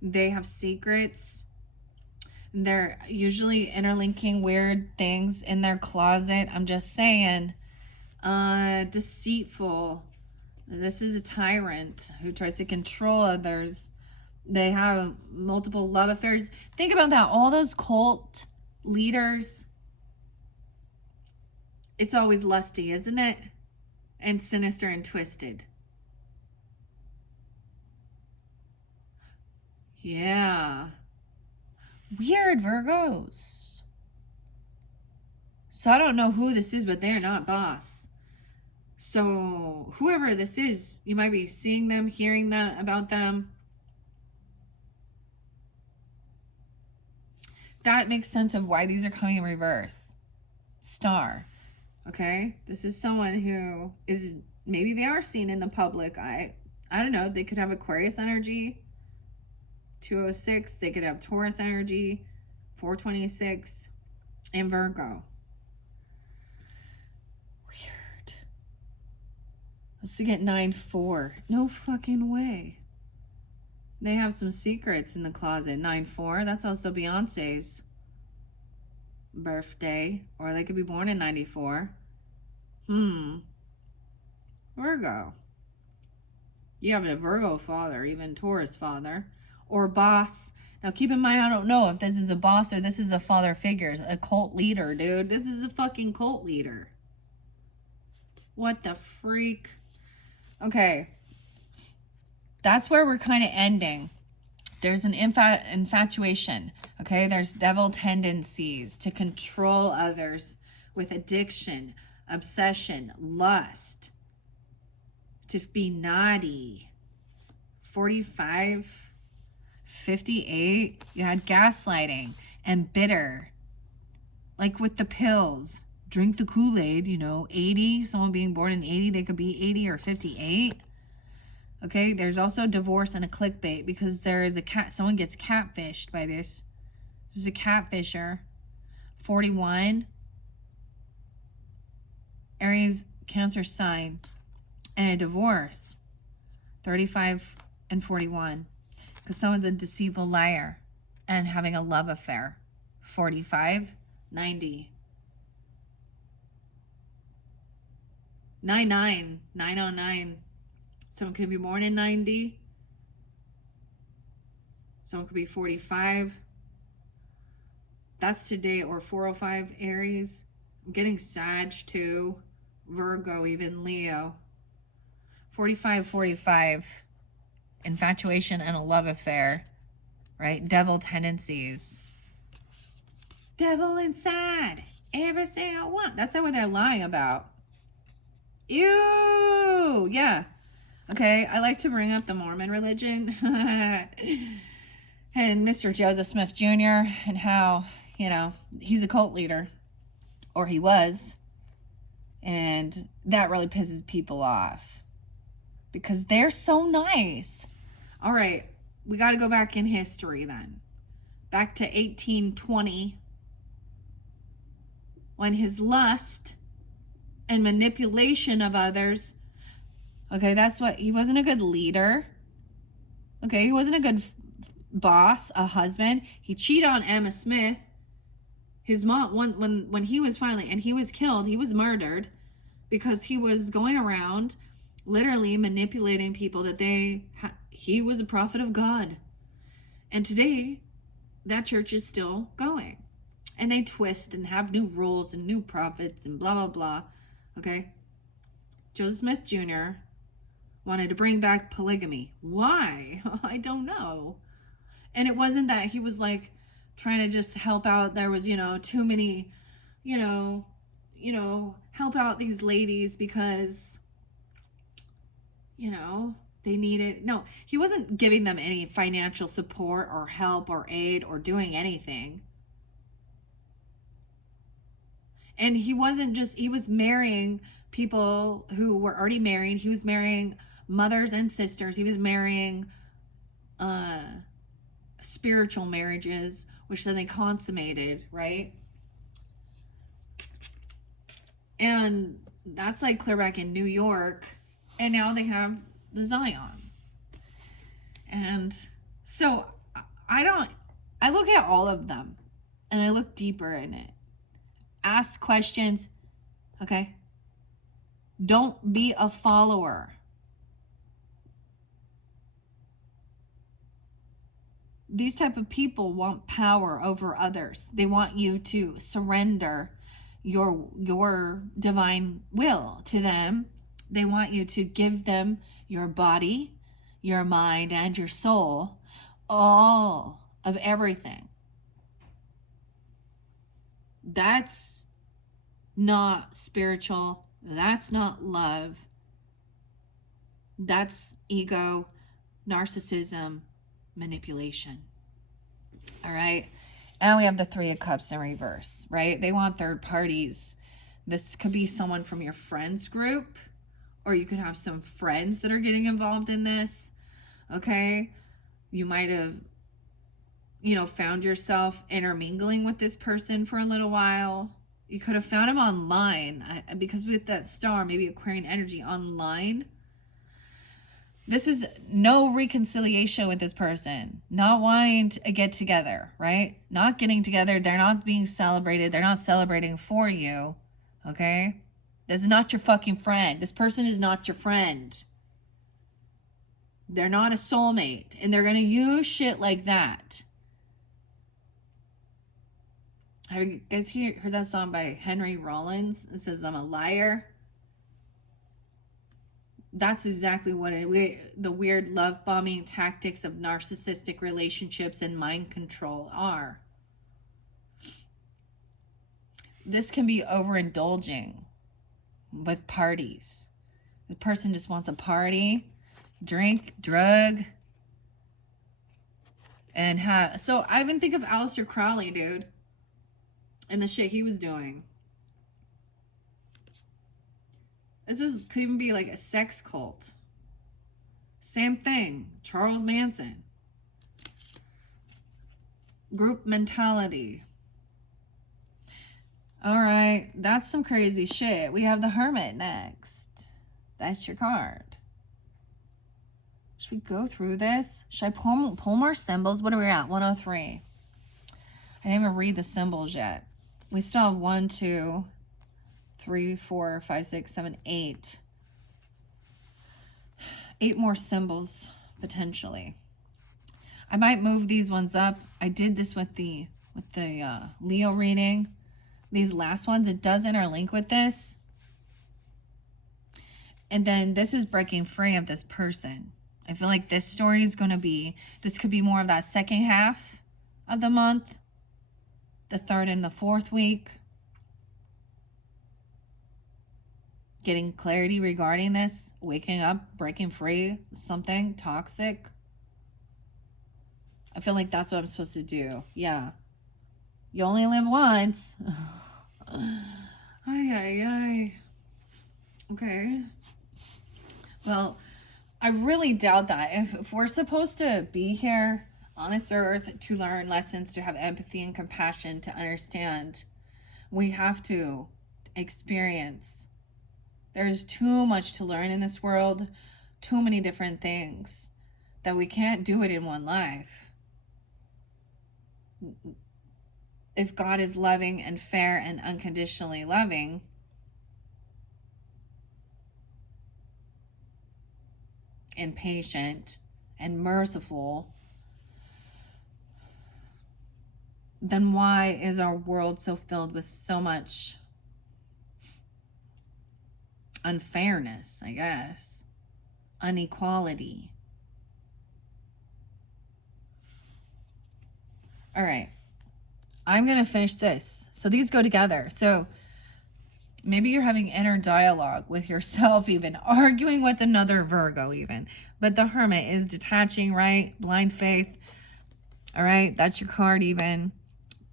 They have secrets. They're usually interlinking weird things in their closet. I'm just saying. Deceitful. This is a tyrant who tries to control others. They have multiple love affairs. Think about that. All those cult leaders. It's always lusty, isn't it? And sinister and twisted. Yeah. Weird, Virgos. So I don't know who this is, but they're not boss. So whoever this is, you might be seeing them, hearing that about them. That makes sense of why these are coming in reverse. Star. Okay? This is someone who is, maybe they are seen in the public eye. I don't know. They could have Aquarius energy. 206. They could have Taurus energy. 426. And Virgo. Weird. Let's get 9-4. No fucking way. They have some secrets in the closet. 9-4. That's also Beyonce's birthday. Or they could be born in 94. Virgo. You have a Virgo father, even Taurus father. Or boss. Now keep in mind, I don't know if this is a boss or this is a father figure. A cult leader, dude. This is a fucking cult leader. What the freak? Okay. That's where we're kind of ending. There's an infatuation. Okay. There's devil tendencies to control others with addiction, obsession, lust, to be naughty. 45, 58, you had gaslighting and bitter. Like with the pills, drink the Kool-Aid, 80, someone being born in 80, they could be 80 or 58. Okay, there's also divorce and a clickbait because there is someone gets catfished by this. This is a catfisher. 41, Aries, Cancer sign, and a divorce. 35 and 41, because someone's a deceitful liar and having a love affair. 45, 90. 99, 909. Someone could be born in 90. Someone could be 45. That's today. Or 405, Aries. I'm getting Sag too. Virgo, even Leo. 45, 45. Infatuation and a love affair. Right? Devil tendencies. Devil inside. Every single one. That's not what they're lying about. Ew. Yeah. Okay, I like to bring up the Mormon religion and Mr. Joseph Smith Jr. and how, he's a cult leader. or he was. And that really pisses people off because they're so nice. All right, we got to go back in history then. Back to 1820, when his lust and manipulation of others, okay, that's what, he wasn't a good leader. Okay, he wasn't a good boss, a husband. He cheated on Emma Smith. His mom, when he was finally, and he was killed, he was murdered because he was going around literally manipulating people that he was a prophet of God. And today, that church is still going. And they twist and have new rules and new prophets and blah, blah, blah. Okay? Joseph Smith Jr. wanted to bring back polygamy. Why? I don't know. And it wasn't that he was like trying to just help out. There was, too many, help out these ladies because, they needed. No, he wasn't giving them any financial support or help or aid or doing anything. And he wasn't just, he was marrying people who were already married. He was marrying mothers and sisters. He was marrying spiritual marriages, which then they consummated, right? And that's like clear back in New York. And now they have the Zion. And so I look at all of them and I look deeper in it. Ask questions, okay? Don't be a follower. These type of people want power over others. They want you to surrender your divine will to them. They want you to give them your body, your mind, and your soul, all of everything. That's not spiritual. That's not love. That's ego, narcissism, manipulation. All right. And we have the Three of Cups in reverse, right? They want third parties. This could be someone from your friends group, or you could have some friends that are getting involved in this. Okay. You might have, found yourself intermingling with this person for a little while. You could have found him online because with that star, maybe Aquarian energy online. This is no reconciliation with this person. Not wanting to get together, right? Not getting together. They're not being celebrated. They're not celebrating for you. Okay? This is not your fucking friend. This person is not your friend. They're not a soulmate. And they're going to use shit like that. Have you guys heard that song by Henry Rollins? It says, I'm a liar. That's exactly what the weird love bombing tactics of narcissistic relationships and mind control are. This can be overindulging with parties. The person just wants a party, drink, drug, and so I even think of Aleister Crowley, dude, and the shit he was doing. This could even be like a sex cult. Same thing. Charles Manson. Group mentality. All right. That's some crazy shit. We have the Hermit next. That's your card. Should we go through this? Should I pull more symbols? What are we at? 103. I didn't even read the symbols yet. We still have 1, 2, 3, 4, 5, 6, 7, 8. 8 more symbols, potentially. I might move these ones up. I did this with the Leo reading. These last ones, it does interlink with this. And then this is breaking free of this person. I feel like this story is going to be, this could be more of that second half of the month. The 3rd and the 4th week. Getting clarity regarding this, waking up, breaking free, something toxic. I feel like that's what I'm supposed to do. Yeah. You only live once. Ay, ay, ay. Okay. Well, I really doubt that. If we're supposed to be here on this earth to learn lessons, to have empathy and compassion, to understand, we have to experience. There's too much to learn in this world, too many different things, that we can't do it in one life. If God is loving and fair and unconditionally loving, and patient and merciful, then why is our world so filled with so much unfairness, I guess, inequality? All right, I'm going to finish this. So these go together. So maybe you're having inner dialogue with yourself, even arguing with another Virgo, even. But the Hermit is detaching, right? Blind faith. All right, that's your card, even.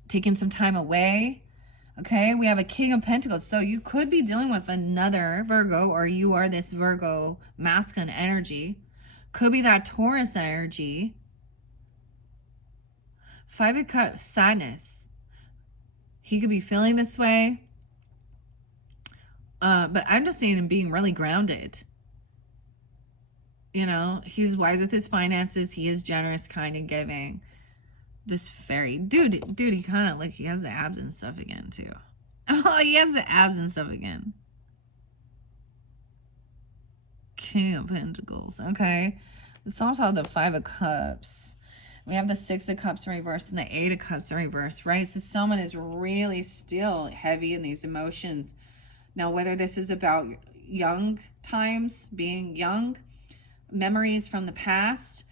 Taking some time away. Okay, we have a King of Pentacles. So you could be dealing with another Virgo, or you are this Virgo masculine energy. Could be that Taurus energy. Five of Cups, sadness. He could be feeling this way. But I'm just seeing him being really grounded. You know, he's wise with his finances. He is generous, kind, and giving. This fairy. Dude, he kind of, like, he has the abs and stuff again, too. Oh, he has the abs and stuff again. King of Pentacles. Okay. It's also the Five of Cups. We have the Six of Cups in reverse and the Eight of Cups in reverse, right? So someone is really still heavy in these emotions. Now, whether this is about young times, being young, memories from the past,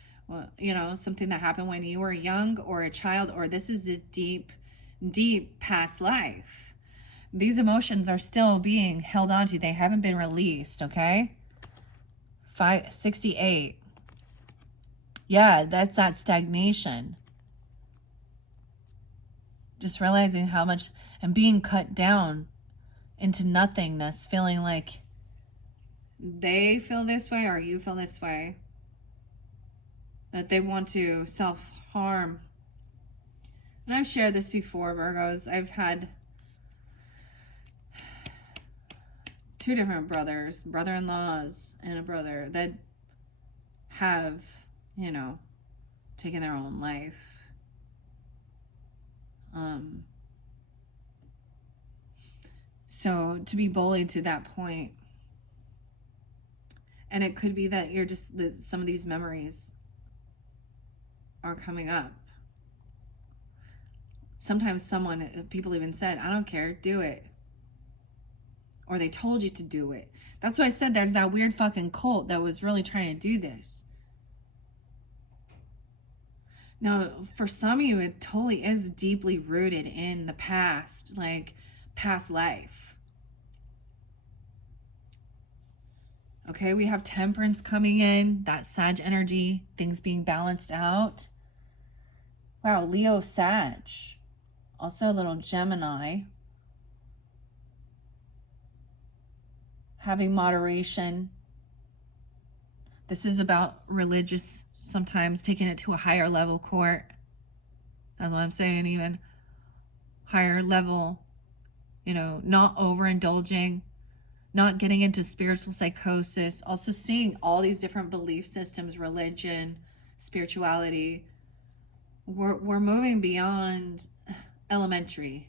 you know, something that happened when you were young or a child, or this is a deep, deep past life. These emotions are still being held on to. They haven't been released, okay? 568. Yeah, that's that stagnation. Just realizing how much, and being cut down into nothingness, feeling like they feel this way or you feel this way. That they want to self-harm. And I've shared this before, Virgos. I've had two different brothers, brother-in-laws and a brother, that have, you know, taken their own life. So to be bullied to that point, and it could be that you're just, some of these memories are coming up. Sometimes people even said, I don't care, do it. Or they told you to do it. That's why I said there's that weird fucking cult that was really trying to do this. Now, for some of you, it totally is deeply rooted in the past, like past life. Okay, we have Temperance coming in, that Sag energy, things being balanced out. Wow, Leo, Sag. Also a little Gemini. Having moderation. This is about religious, sometimes taking it to a higher level court. That's what I'm saying, even higher level, you know, not overindulging, not getting into spiritual psychosis. Also seeing all these different belief systems, religion, spirituality. We're moving beyond elementary.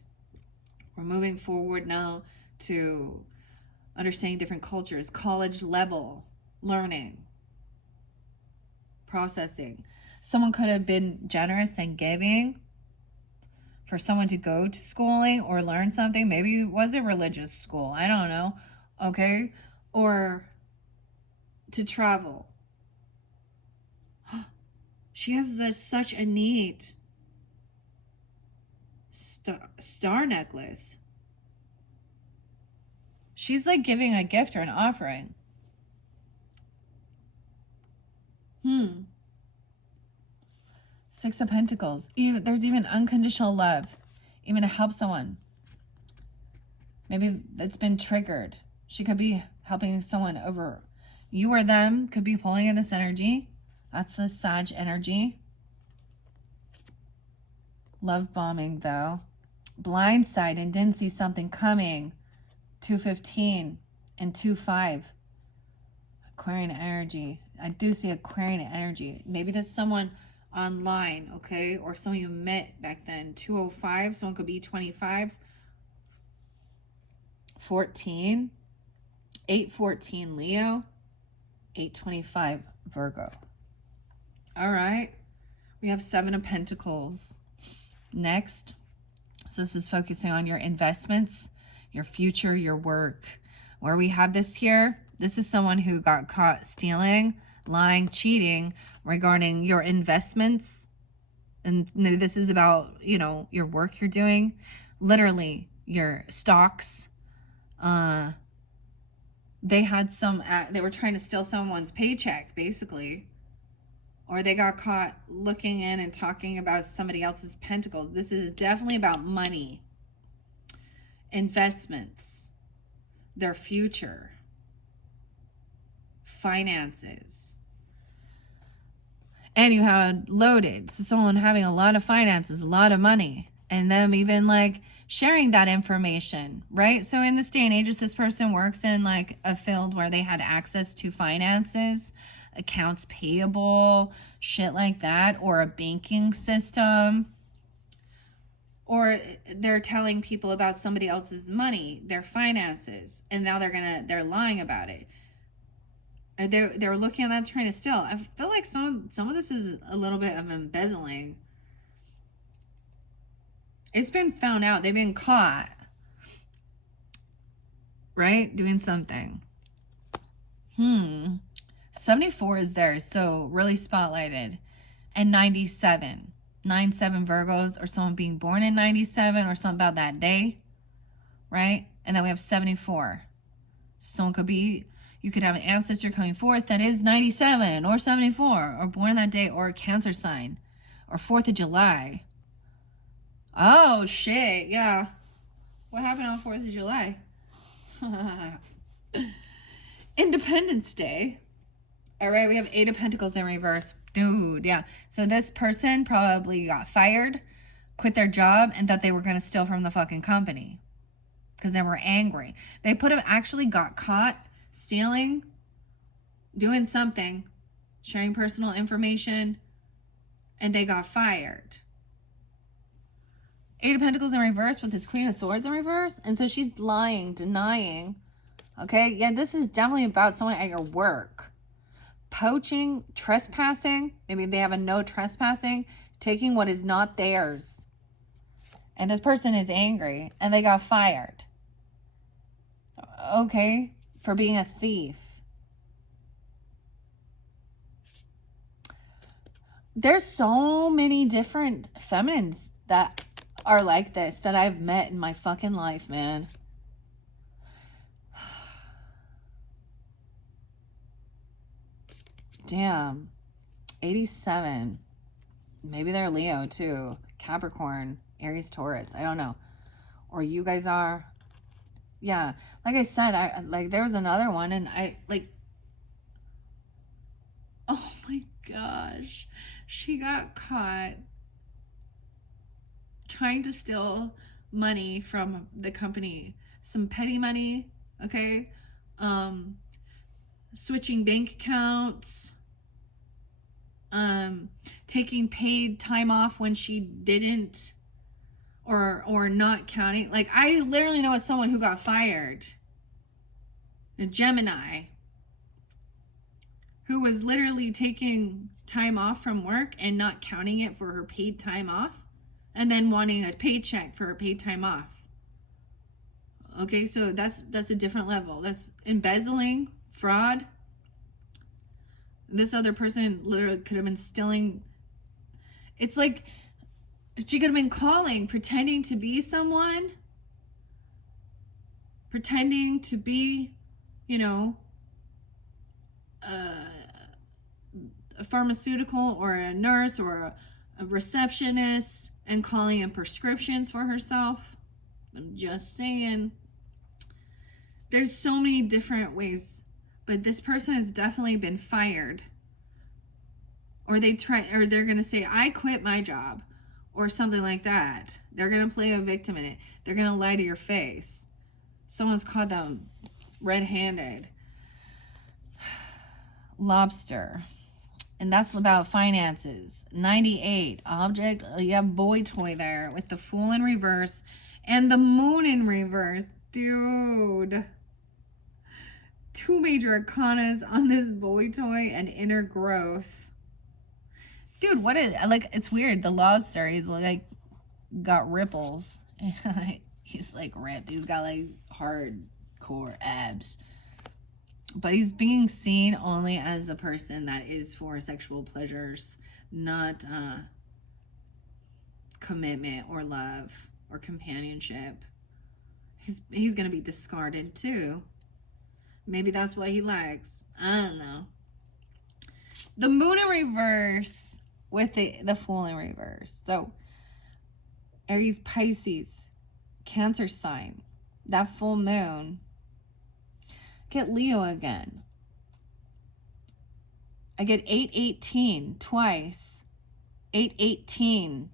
We're moving forward now to understanding different cultures, college level learning, processing. Someone could have been generous and giving for someone to go to schooling or learn something. Maybe it was a religious school, I don't know, okay? Or to travel. She has such a neat star necklace. She's like giving a gift or an offering. Six of Pentacles. There's even unconditional love, even to help someone. Maybe it's been triggered. She could be helping someone over. You or them could be pulling in this energy. That's the Sag energy. Love bombing, though. Blindsided and didn't see something coming. 215 and 25. Aquarian energy. I do see Aquarian energy. Maybe there's someone online, okay? Or someone you met back then. 205. Someone could be 25. 14. 814 Leo. 825 Virgo. All right. We have 7 of Pentacles. Next. So this is focusing on your investments, your future, your work. Where we have this here, this is someone who got caught stealing, lying, cheating regarding your investments. And this is about, you know, your work you're doing. Literally, your stocks. They had they were trying to steal someone's paycheck, basically. Or they got caught looking in and talking about somebody else's pentacles. This is definitely about money, investments, their future, finances. And you had loaded. So someone having a lot of finances, a lot of money, and them even like sharing that information, right? So in this day and age, if this person works in like a field where they had access to finances, accounts payable, shit like that, or a banking system, or they're telling people about somebody else's money, their finances, and now they're lying about it. They're looking at that trying to steal. I feel like some of this is a little bit of embezzling. It's been found out. They've been caught, right? Doing something. 74 is there, so really spotlighted. And 97. 97 Virgos, or someone being born in 97, or something about that day, right? And then we have 74. Someone could be, you could have an ancestor coming forth that is 97 or 74, or born that day, or a Cancer sign, or 4th of July. Oh, shit, yeah. What happened on 4th of July? Independence Day. All right, we have 8 of Pentacles in reverse. Dude, yeah. So this person probably got fired, quit their job, and thought they were going to steal from the fucking company because they were angry. They actually got caught stealing, doing something, sharing personal information, and they got fired. 8 of Pentacles in reverse with this Queen of Swords in reverse. And so she's lying, denying. Okay, yeah, this is definitely about someone at your work. Poaching, trespassing. Maybe they have a no trespassing. Taking what is not theirs. And this person is angry and they got fired. Okay, for being a thief. There's so many different feminines that are like this that I've met in my fucking life, man. Damn. 87. Maybe they're Leo too. Capricorn, Aries, Taurus. I don't know. Or you guys are. Yeah. Like I said, there was another one and oh my gosh. She got caught trying to steal money from the company. Some petty money, okay? Switching bank accounts. Taking paid time off when she didn't, or not counting. Like, I literally know someone who got fired, a Gemini, who was literally taking time off from work and not counting it for her paid time off, and then wanting a paycheck for her paid time off. Okay, so that's a different level. That's embezzling, fraud. This other person literally could have been stealing. It's like she could have been calling, pretending to be someone, pretending to be, you know, a pharmaceutical or a nurse or a receptionist, and calling in prescriptions for herself. I'm just saying. There's so many different ways, but this person has definitely been fired. Or they're going to say, I quit my job, or something like that. They're going to play a victim in it. They're going to lie to your face. Someone's caught them red-handed. Lobster. And that's about finances. 98. Object. You have boy toy there with the Fool in reverse and the Moon in reverse. Dude. 2 major arcanas on this boy toy and inner growth. Dude, what is, like, it's weird. The lobster, he's like, got ripples. He's like ripped. He's got like hardcore abs. But he's being seen only as a person that is for sexual pleasures, not commitment or love or companionship. He's going to be discarded too. Maybe that's what he likes. I don't know. The Moon in reverse with the Fool in reverse. So, Aries, Pisces, Cancer sign. That full moon. Get Leo again. I get 818 twice. 818.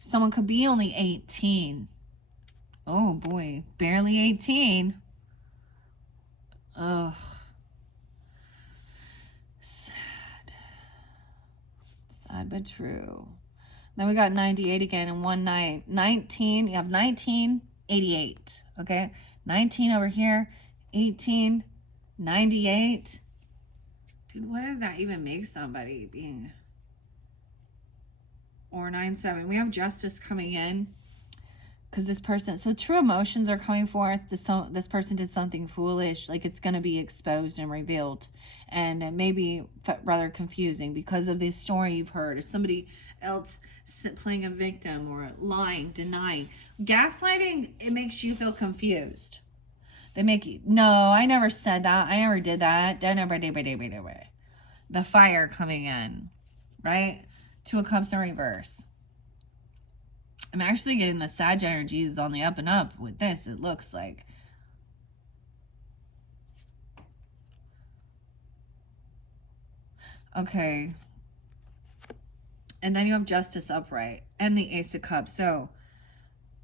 Someone could be only 18. Oh boy, barely 18. Ugh. Sad. Sad but true. Then we got 98 again in one night. 19, you have 19, 88. Okay? 19 over here, 18, 98. Dude, what does that even make somebody being? Or 97. We have Justice coming in. Because this person, so true emotions are coming forth. This person did something foolish, like it's going to be exposed and revealed. And it may be rather confusing because of the story you've heard, or somebody else playing a victim, or lying, denying. Gaslighting, it makes you feel confused. They make you, no, I never said that. I never did that. The fire coming in, right? 2 of Cups in reverse. I'm actually getting the Sag energies on the up and up with this, it looks like. Okay. And then you have Justice upright and the Ace of Cups. So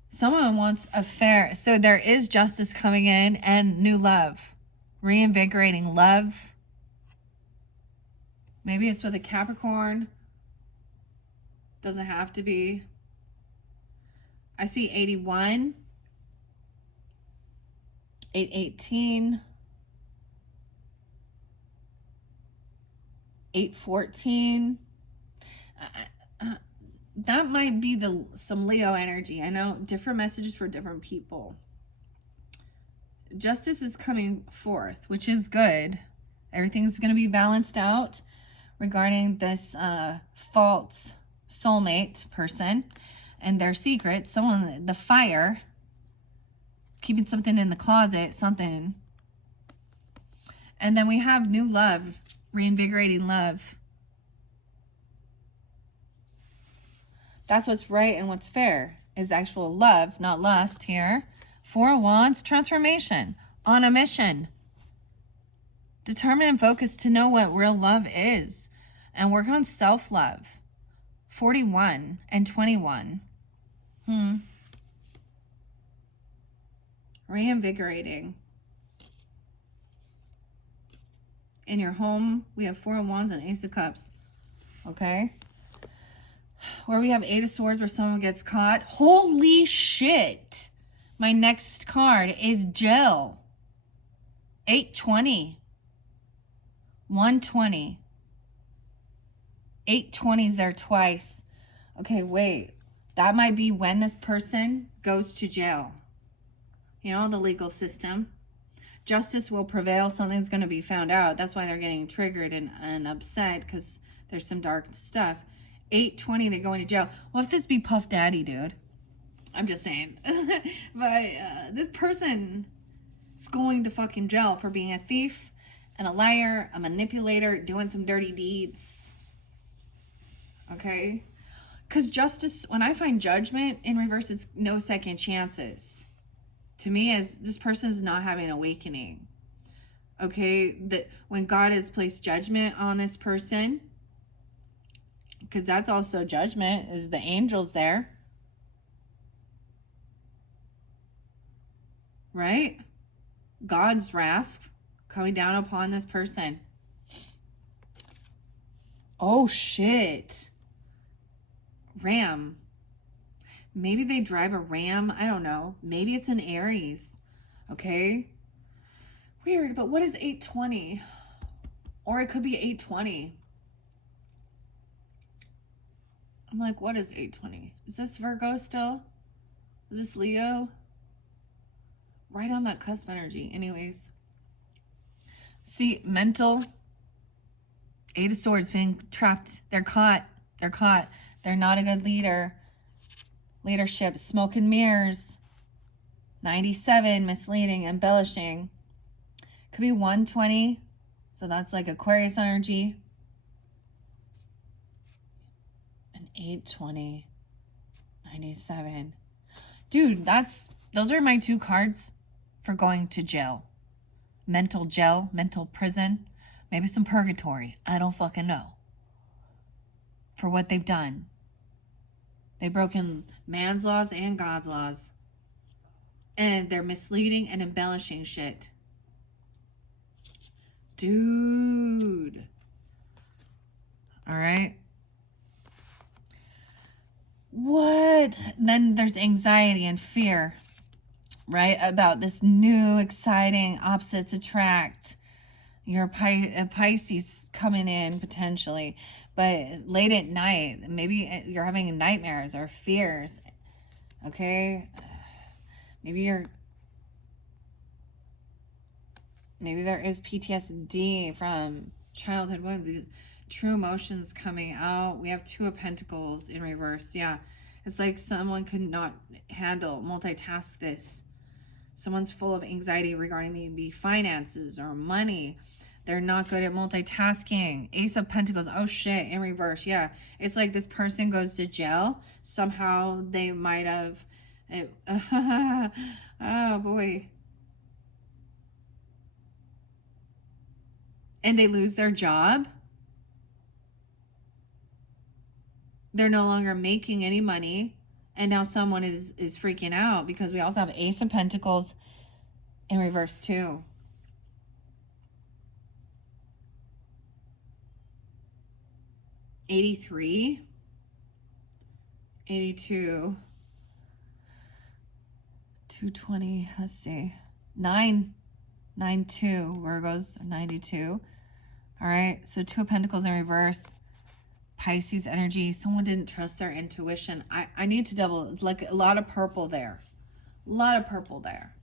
someone wants a fair, so there is justice coming in and new love. Reinvigorating love. Maybe it's with a Capricorn. Doesn't have to be. I see 81, 818, 814. That might be some Leo energy. I know different messages for different people. Justice is coming forth, which is good. Everything's going to be balanced out regarding this false soulmate person. And their secret, someone, the fire, keeping something in the closet, something. And then we have new love, reinvigorating love. That's what's right and what's fair, is actual love, not lust here. 4 of Wands, transformation, on a mission. Determined and focused to know what real love is and work on self-love. 41 and 21. Reinvigorating. In your home, we have 4 of Wands and Ace of Cups. Okay? Where we have 8 of Swords, where someone gets caught. Holy shit! My next card is Jill. 820. 120. 820 is there twice. Okay, wait. That might be when this person goes to jail. You know, the legal system. Justice will prevail. Something's going to be found out. That's why they're getting triggered and upset, because there's some dark stuff. 820, they're going to jail. Well, if this be Puff Daddy, dude. I'm just saying. But this person is going to fucking jail for being a thief and a liar, a manipulator, doing some dirty deeds. Okay? Because justice, when I find judgment in reverse, it's no second chances. to me is this person is not having an awakening. Okay, that when God has placed judgment on this person, because that's also judgment, is the angels there, right? God's wrath coming down upon this person. Oh shit. Ram. Maybe they drive a Ram. I don't know. Maybe it's an Aries. Okay. Weird, but what is 820? Or it could be 820. I'm like, what is 820? Is this Virgo still? Is this Leo? Right on that cusp energy. Anyways. See, mental. 8 of Swords, being trapped. They're caught. They're caught. They're not a good leader. Leadership. Smoke and mirrors. 97. Misleading. Embellishing. Could be 120. So that's like Aquarius energy. And 820. 97. Dude, those are my 2 cards for going to jail. Mental jail. Mental prison. Maybe some purgatory. I don't fucking know. For what they've done. They've broken man's laws and God's laws. And they're misleading and embellishing shit. Dude. Alright. What? Then there's anxiety and fear. Right? About this new, exciting, opposites attract. Your Pisces coming in potentially, but late at night, maybe you're having nightmares or fears. Okay, maybe there is PTSD from childhood wounds. These true emotions coming out. We have 2 of Pentacles in reverse. Yeah, it's like someone could not handle, multitask this. Someone's full of anxiety regarding maybe finances or money. They're not good at multitasking. Ace of Pentacles. Oh shit, in reverse. Yeah, it's like this person goes to jail. Somehow they might have... oh boy. And they lose their job. They're no longer making any money. And now someone is freaking out because we also have Ace of Pentacles in reverse too. $83, $82, $220, let's see, 992, Virgos, 92. All right, so 2 of Pentacles in reverse. Pisces energy. Someone didn't trust their intuition. I need to double. It's like a lot of purple there. A lot of purple there.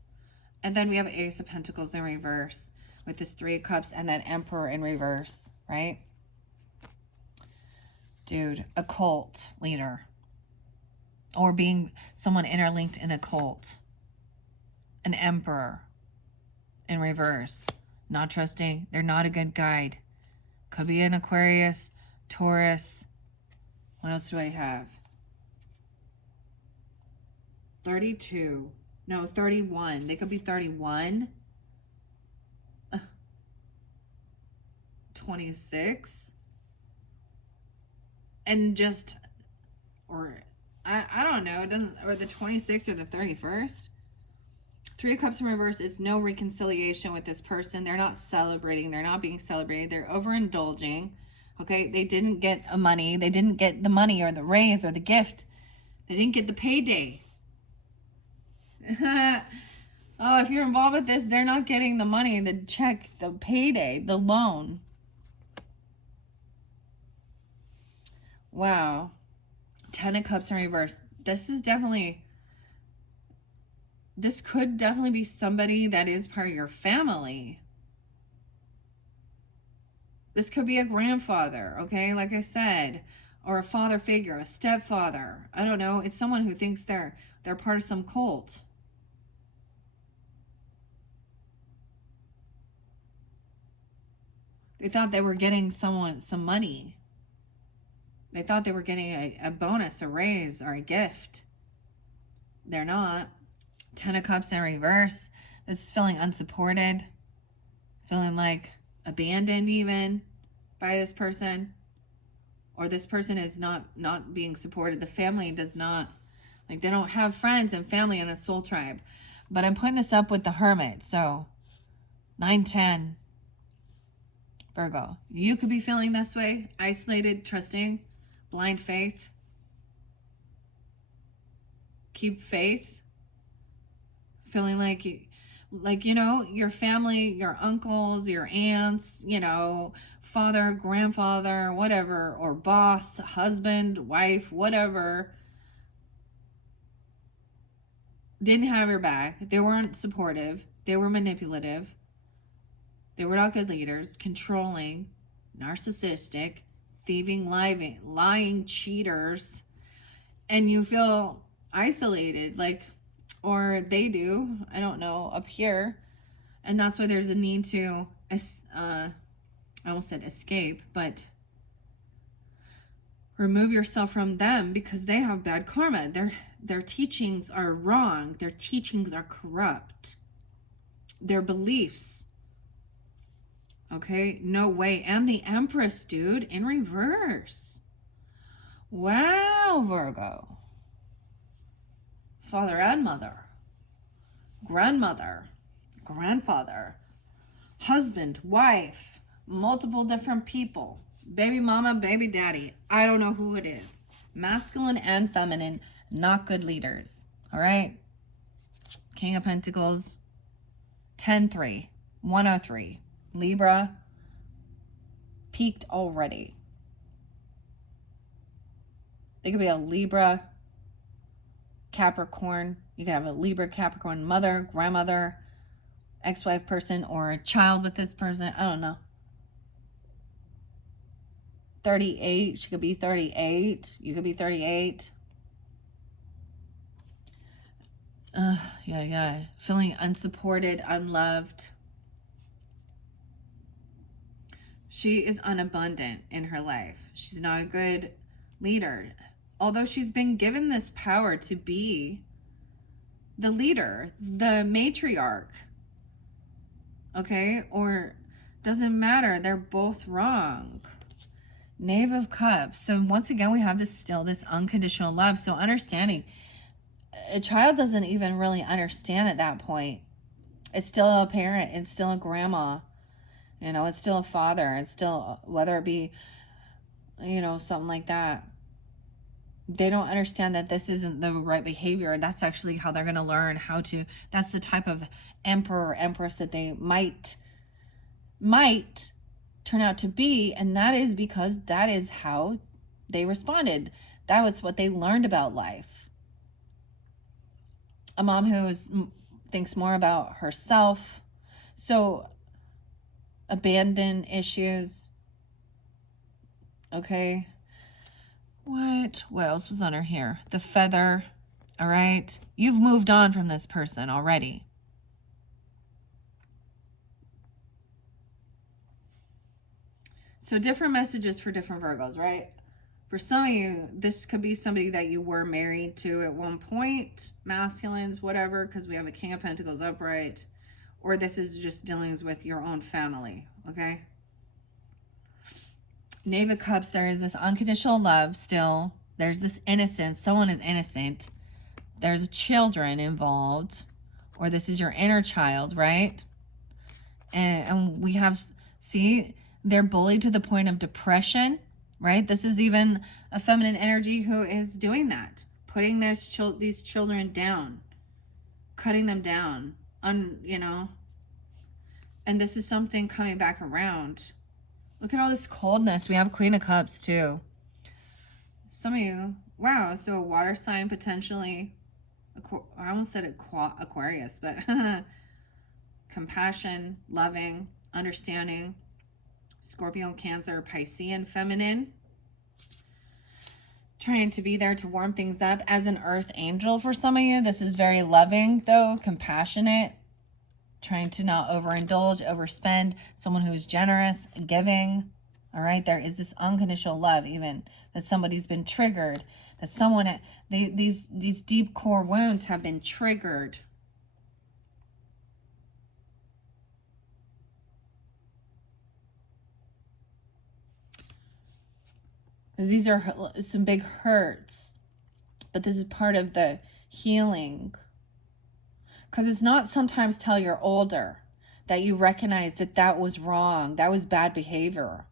And then we have Ace of Pentacles in reverse with this 3 of Cups and that Emperor in reverse, right? Dude, a cult leader. Or being someone interlinked in a cult. An Emperor in reverse. Not trusting. They're not a good guide. Could be an Aquarius, Taurus. What else do I have? 32. No, 31. They could be 31. 26. And just, or I don't know, it doesn't, or the 26th or the 31st. 3 of Cups in reverse is no reconciliation with this person. They're not celebrating. They're not being celebrated. They're overindulging. Okay, they didn't get a money. They didn't get the money or the raise or the gift. They didn't get the payday. Oh, if you're involved with this, they're not getting the money, the check, the payday, the loan. Wow. 10 of Cups in reverse. This could definitely be somebody that is part of your family. This could be a grandfather, okay? Like I said, or a father figure, a stepfather. I don't know. It's someone who thinks they're part of some cult. They thought they were getting some money. They thought they were getting a bonus, a raise, or a gift. They're not. Ten of Cups in reverse. This is feeling unsupported, feeling like abandoned even by this person, or this person is not being supported. The family does not, like, they don't have friends and family and a soul tribe. But I'm putting this up with the Hermit. So 9-10 Virgo, you could be feeling this way, isolated, trusting, blind faith. Keep faith, feeling like you know, your family, your uncles, your aunts, you know, father, grandfather, whatever, or boss, husband, wife, whatever, didn't have your back. They weren't supportive. They were manipulative. They were not good leaders, controlling, narcissistic, thieving, lying cheaters. And you feel isolated, like, or they do, I don't know, up here. And that's why there's a need to, I almost said escape, but remove yourself from them, because they have bad karma. Their teachings are wrong. Their teachings are corrupt. Their beliefs. Okay, no way. And the Empress, dude, in reverse. Wow, Virgo. Father and mother, grandmother, grandfather, husband, wife, multiple different people, baby mama, baby daddy. I don't know who it is. Masculine and feminine, not good leaders. All right. King of Pentacles, 10-3, 103. Libra, peaked already. They could be a Libra, Capricorn. You could have a Libra, Capricorn mother, grandmother, ex-wife person, or a child with this person. I don't know. 38. She could be 38. You could be 38. Yeah. Feeling unsupported, unloved. She is unabundant in her life. She's not a good leader. Although she's been given this power to be the leader, the matriarch. Okay? Or doesn't matter. They're both wrong. Knave of Cups. So once again, we have this unconditional love. So understanding. A child doesn't even really understand at that point. It's still a parent. It's still a grandma. You know, it's still a father. It's still, whether it be, you know, something like that. They don't understand that this isn't the right behavior. That's actually how they're going to learn how to. That's the type of emperor or empress that they might turn out to be. And that is because that is how they responded. That was what they learned about life. A mom who thinks more about herself. So abandon issues. Okay. What else was on her here? The feather. All right. You've moved on from this person already. So different messages for different Virgos, right? For some of you, this could be somebody that you were married to at one point, masculines, whatever, because we have a King of Pentacles upright. Or this is just dealings with your own family, okay? Knave of Cups, there is this unconditional love still. There's this innocence. Someone is innocent. There's children involved. Or this is your inner child, right? And we have, see, they're bullied to the point of depression, right? This is even a feminine energy who is doing that. Putting these children down. Cutting them down. You know. And this is something coming back around. Look at all this coldness. We have Queen of Cups too. Some of you, wow, so a water sign potentially. I almost said Aquarius, but compassion, loving, understanding. Scorpio, Cancer, Piscean, feminine. Trying to be there to warm things up as an earth angel for some of you. This is very loving though, compassionate. Trying to not overindulge, overspend. Someone who's generous, giving. All right, there is this unconditional love, even that somebody's been triggered. That someone, these deep core wounds have been triggered. Because these are some big hurts. But this is part of the healing. Because it's not sometimes till you're older that you recognize that that was wrong. That was bad behavior.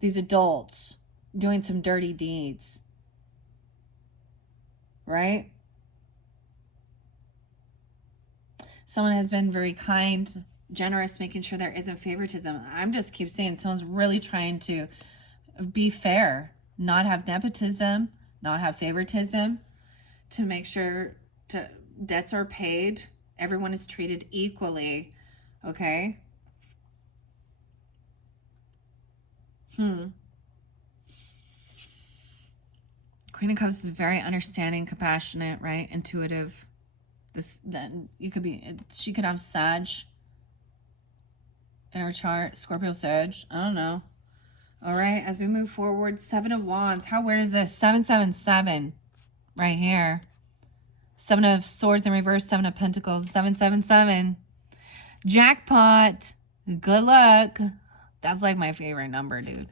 These adults doing some dirty deeds. Right? Someone has been very kind, generous, making sure there isn't favoritism. I'm just keep saying someone's really trying to be fair, not have nepotism, not have favoritism, to make sure debts are paid, everyone is treated equally. Okay? Queen of Cups is very understanding, compassionate, right? Intuitive. She could have Sag in her chart, Scorpio Sag. I don't know. All right, as we move forward, 7 of Wands. How weird is this? 777 right here. 7 of Swords in reverse, 7 of Pentacles, 777. Jackpot. Good luck. That's like my favorite number, dude.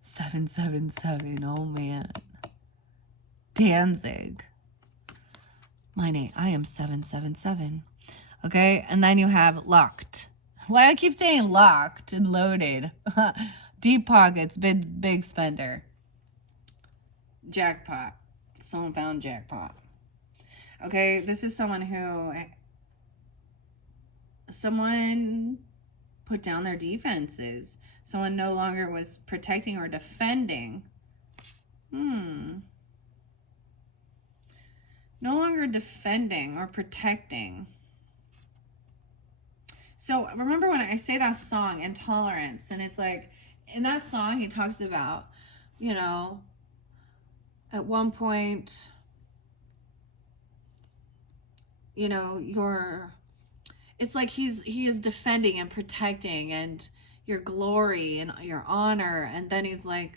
777. Oh, man. Danzig. My name. I am 777. Okay, and then you have locked. Why do I keep saying locked and loaded? Deep pockets, big spender. Jackpot. Someone found jackpot. Okay, this is someone put down their defenses. Someone no longer was protecting or defending. No longer defending or protecting. So remember when I say that song, Intolerance, and it's like, in that song he talks about, you know, at one point, you know, it's like he is defending and protecting and your glory and your honor, and then he's like,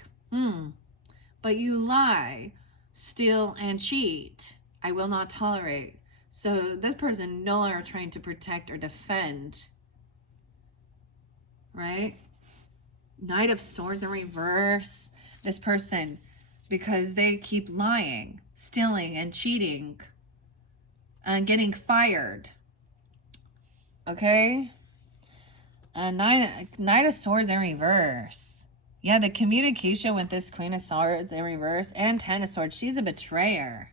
but you lie, steal, and cheat. I will not tolerate. So this person no longer trying to protect or defend. Right? Knight of Swords in reverse. This person, because they keep lying, stealing, and cheating, and getting fired. Okay? Knight of Swords in reverse. Yeah, the communication with this Queen of Swords in reverse and 10 of Swords. She's a betrayer.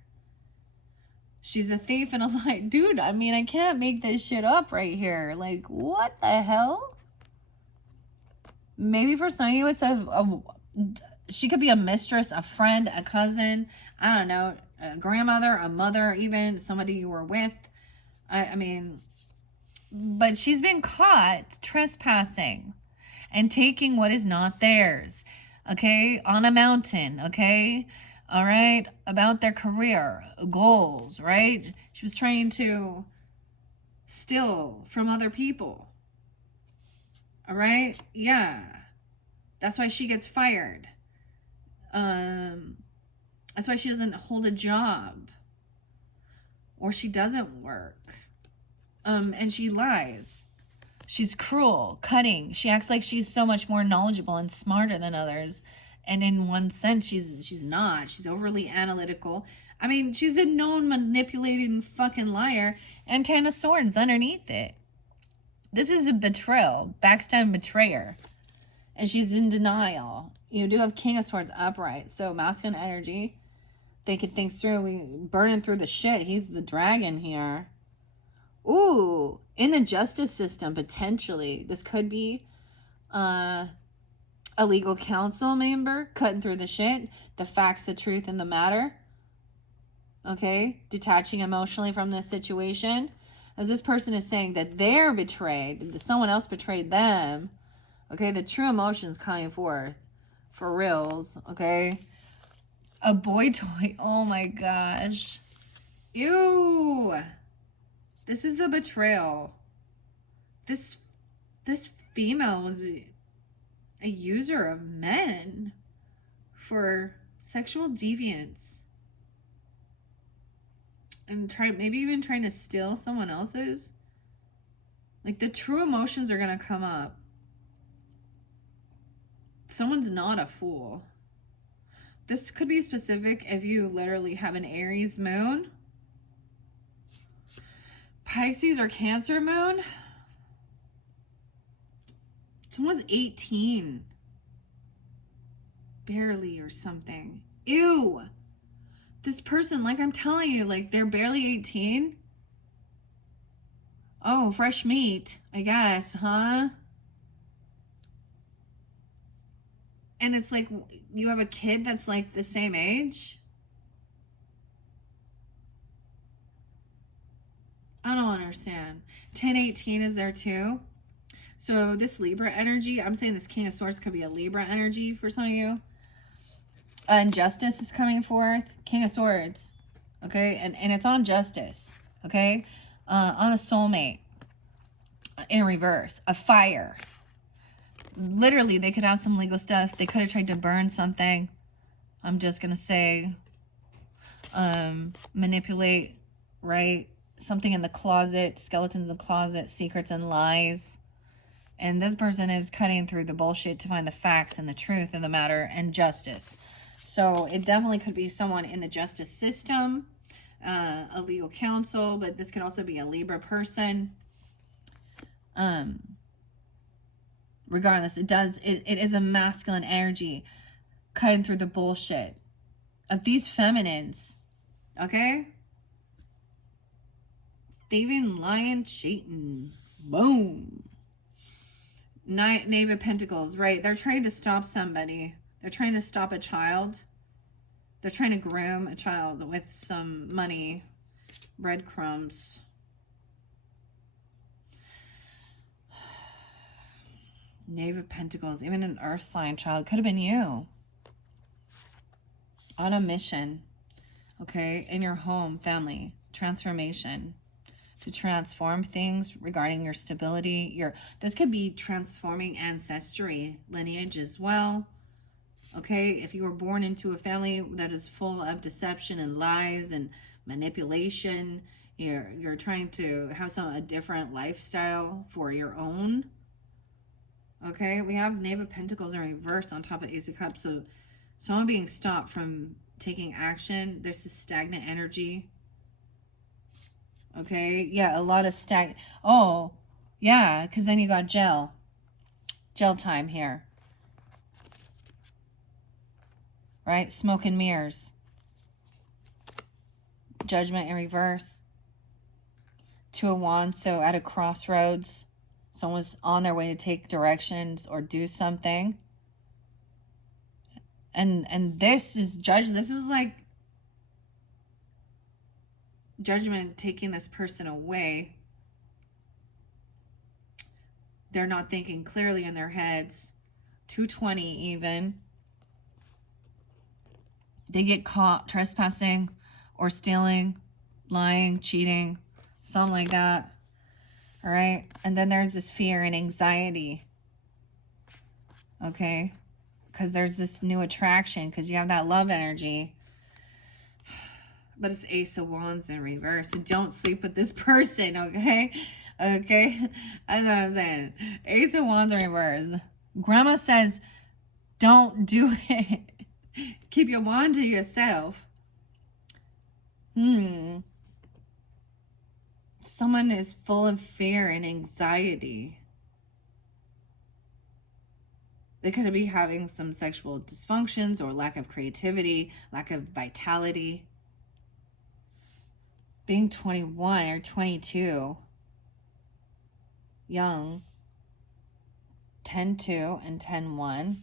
She's a thief and a liar. Dude, I mean, I can't make this shit up right here. Like, what the hell? Maybe for some of you, it's she could be a mistress, a friend, a cousin, I don't know, a grandmother, a mother, even somebody you were with. I mean, but she's been caught trespassing and taking what is not theirs. Okay? On a mountain. Okay? All right? About their career, goals, right? She was trying to steal from other people. All right? Yeah. That's why she gets fired. That's why she doesn't hold a job. Or she doesn't work. And she lies. She's cruel, cutting. She acts like she's so much more knowledgeable and smarter than others. And in one sense, she's not. She's overly analytical. I mean, she's a known manipulating fucking liar. And 10 of Swords underneath it. This is a betrayal. Backstab betrayer. And she's in denial. You do have King of Swords upright. So masculine energy. Thinking things through. We burning through the shit. He's the dragon here. Ooh. In the justice system, potentially. This could be a legal counsel member. Cutting through the shit. The facts, the truth, and the matter. Okay? Detaching emotionally from this situation. As this person is saying that they're betrayed. That someone else betrayed them. Okay, the true emotions coming forth. For reals, okay? A boy toy. Oh my gosh. Ew. This is the betrayal. This female was a user of men for sexual deviance. And maybe even trying to steal someone else's. Like, the true emotions are going to come up. Someone's not a fool. This could be specific if you literally have an Aries moon, Pisces or Cancer moon. Someone's 18. Barely or something. Ew. This person, like I'm telling you, like they're barely 18. Oh, fresh meat, I guess, huh? And it's like you have a kid that's like the same age. I don't understand. 1018 is there too. So this Libra energy, I'm saying this King of Swords could be a Libra energy for some of you. Justice is coming forth. King of Swords. Okay, and it's on justice. Okay, on a soulmate. In reverse, a fire. Literally, they could have some legal stuff. They could have tried to burn something. I'm just gonna say, manipulate, right? Something in the closet, skeletons in the closet, secrets and lies. And this person is cutting through the bullshit to find the facts and the truth of the matter and justice. So it definitely could be someone in the justice system, a legal counsel, but this could also be a Libra person. Regardless, it is a masculine energy cutting through the bullshit of these feminines. Okay? Thieving, lying, cheating. Boom. Knave of Pentacles, right? They're trying to stop somebody. They're trying to stop a child. They're trying to groom a child with some money, breadcrumbs. Knave of Pentacles, even an earth sign child. Could have been you. On a mission. Okay? In your home, family. Transformation. To transform things regarding your stability. This could be transforming ancestry lineage as well. Okay? If you were born into a family that is full of deception and lies and manipulation, you're trying to have a different lifestyle for your own. Okay, we have Knave of Pentacles in reverse on top of Ace of Cups. So someone being stopped from taking action. This is stagnant energy. Okay, yeah, a lot of oh, yeah, because then you got jail. Jail time here. Right? Smoke and mirrors. Judgment in reverse. Two of Wands, so at a crossroads. Someone's on their way to take directions or do something. And this is judgment. This is like judgment taking this person away. They're not thinking clearly in their heads. 220 even. They get caught trespassing or stealing, lying, cheating, something like that. All right. And then there's this fear and anxiety. Okay. Because there's this new attraction because you have that love energy. But it's Ace of Wands in reverse. So don't sleep with this person, okay? Okay? That's what I'm saying. Ace of Wands in reverse. Grandma says, don't do it. Keep your wand to yourself. Someone is full of fear and anxiety. They could be having some sexual dysfunctions or lack of creativity, lack of vitality. Being 21 or 22, young, 10-2 and 10-1.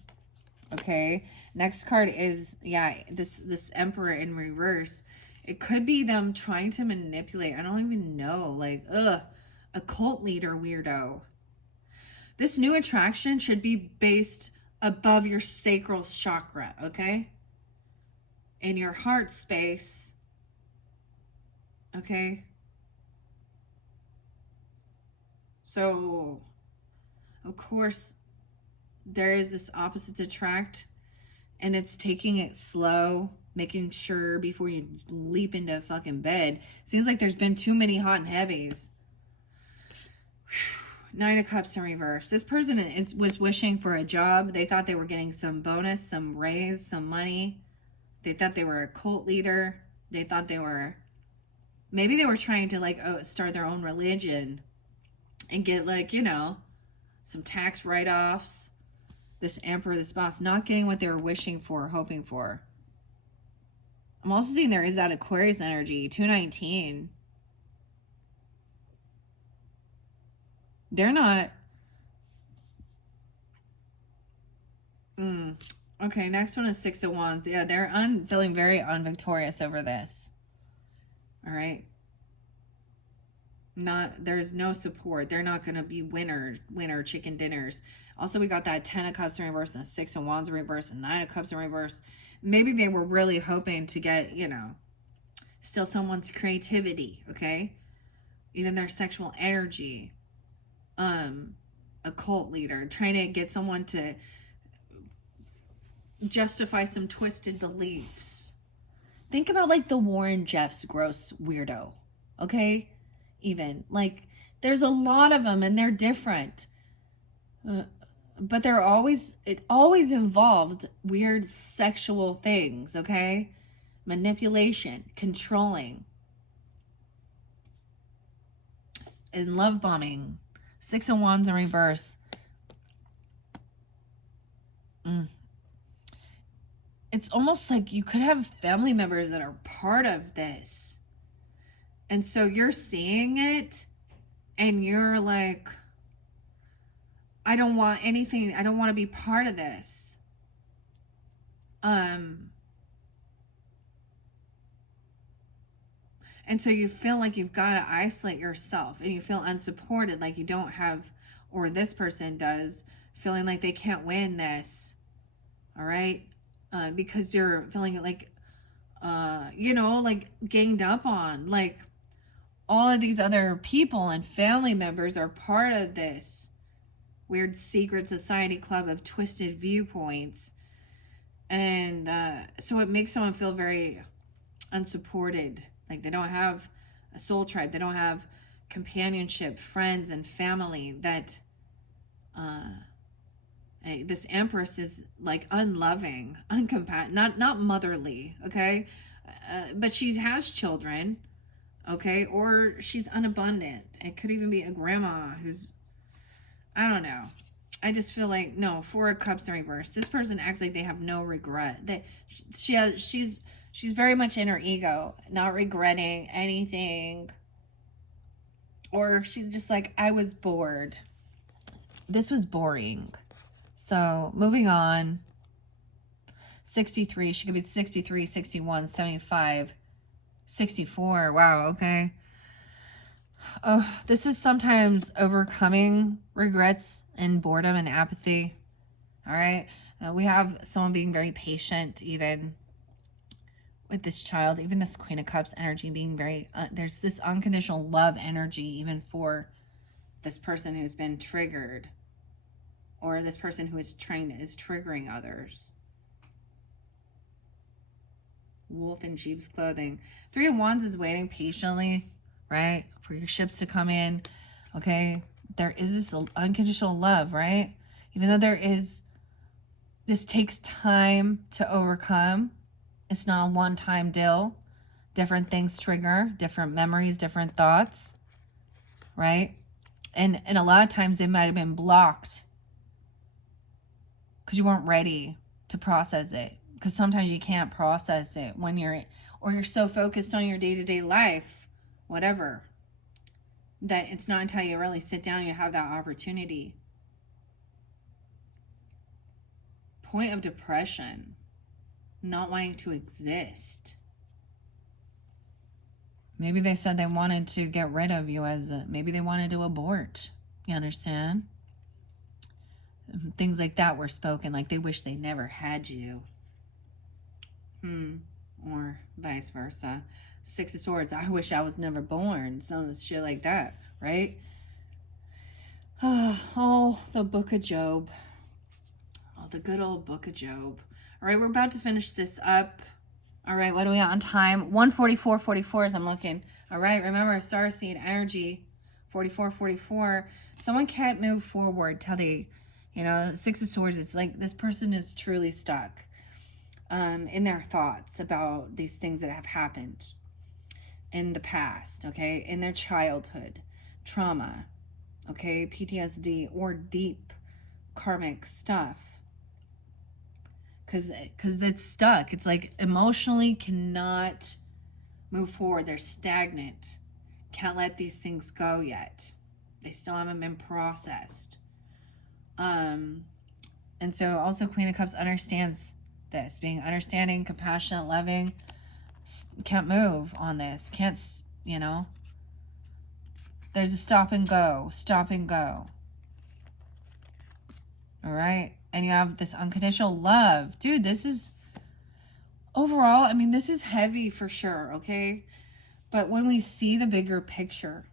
Okay, next card is, yeah, this Emperor in reverse. It could be them trying to manipulate. I don't even know, like, a cult leader weirdo. This new attraction should be based above your sacral chakra, okay? In your heart space, okay? So, of course, there is this opposites attract, and it's taking it slow, making sure before you leap into fucking bed. Seems like there's been too many hot and heavies. Nine of Cups in reverse. This person was wishing for a job. They thought they were getting some bonus, some raise, some money. They thought they were a cult leader. They thought they were, maybe they were trying to like start their own religion and get like, you know, some tax write-offs. This Emperor, this boss, not getting what they were wishing for, hoping for. I'm also seeing there is that Aquarius energy, 219. They're not. Okay, next one is Six of Wands. Yeah, they're feeling very unvictorious over this. All right. There's no support. They're not going to be winner chicken dinners. Also, we got that 10 of Cups in reverse and the 6 of Wands in reverse and 9 of Cups in reverse. Maybe they were really hoping to get, you know, still someone's creativity, okay? Even their sexual energy. A cult leader, trying to get someone to justify some twisted beliefs. Think about like the Warren Jeffs gross weirdo, okay? Even like there's a lot of them and they're different, but it always involves weird sexual things, okay? Manipulation, controlling, and love bombing. 6 of Wands in reverse. It's almost like you could have family members that are part of this. And so you're seeing it and you're like, I don't want anything. I don't want to be part of this. And so you feel like you've got to isolate yourself and you feel unsupported, like you don't have, or this person does, feeling like they can't win this. All right. Because you're feeling like, you know, like ganged up on, like all of these other people and family members are part of this weird secret society club of twisted viewpoints. And so it makes someone feel very unsupported. Like they don't have a soul tribe. They don't have companionship, friends, and family that this Empress is like unloving, not motherly, okay? But she has children, okay? Or she's unabundant. It could even be a grandma who's, I don't know. I just feel like, no, 4 of Cups in reverse. This person acts like they have no regret. She's very much in her ego, not regretting anything. Or she's just like, I was bored. This was boring. So moving on. 63. She could be 63, 61, 75, 64. Wow, okay. Oh, this is sometimes overcoming regrets and boredom and apathy. All right. We have someone being very patient, even with this child, even this Queen of Cups energy being very, there's this unconditional love energy, even for this person who's been triggered, or this person who is triggering others. Wolf in sheep's clothing. 3 of Wands is waiting patiently, right, for your ships to come in. Okay, there is this unconditional love, right? Even though this takes time to overcome. It's not a one-time deal. Different things trigger, different memories, different thoughts, right? And a lot of times they might have been blocked because you weren't ready to process it. Because sometimes you can't process it when you're so focused on your day-to-day life, whatever, that it's not until you really sit down and you have that opportunity. Point of depression, not wanting to exist. Maybe they said they wanted to get rid of you maybe they wanted to abort. You understand? Things like that were spoken, like they wish they never had you. Or vice versa. 6 of Swords, I wish I was never born. Some shit like that, right? Oh, the Book of Job. Oh, the good old Book of Job. All right, we're about to finish this up. All right, what are we on time? 1:44:44 as I'm looking. All right, remember, starseed energy. 44, 44. Someone can't move forward till they, you know, Six of Swords. It's like this person is truly stuck in their thoughts about these things that have happened in the past, okay, in their childhood, trauma, okay, PTSD, or deep karmic stuff. Because it's stuck. It's like emotionally cannot move forward. They're stagnant. Can't let these things go yet. They still haven't been processed. And so also Queen of Cups understands this, being understanding, compassionate, loving. Can't move on this. Can't, you know. There's a stop and go. Stop and go. All right. And you have this unconditional love. Dude, this is overall, I mean, this is heavy for sure, okay? But when we see the bigger picture,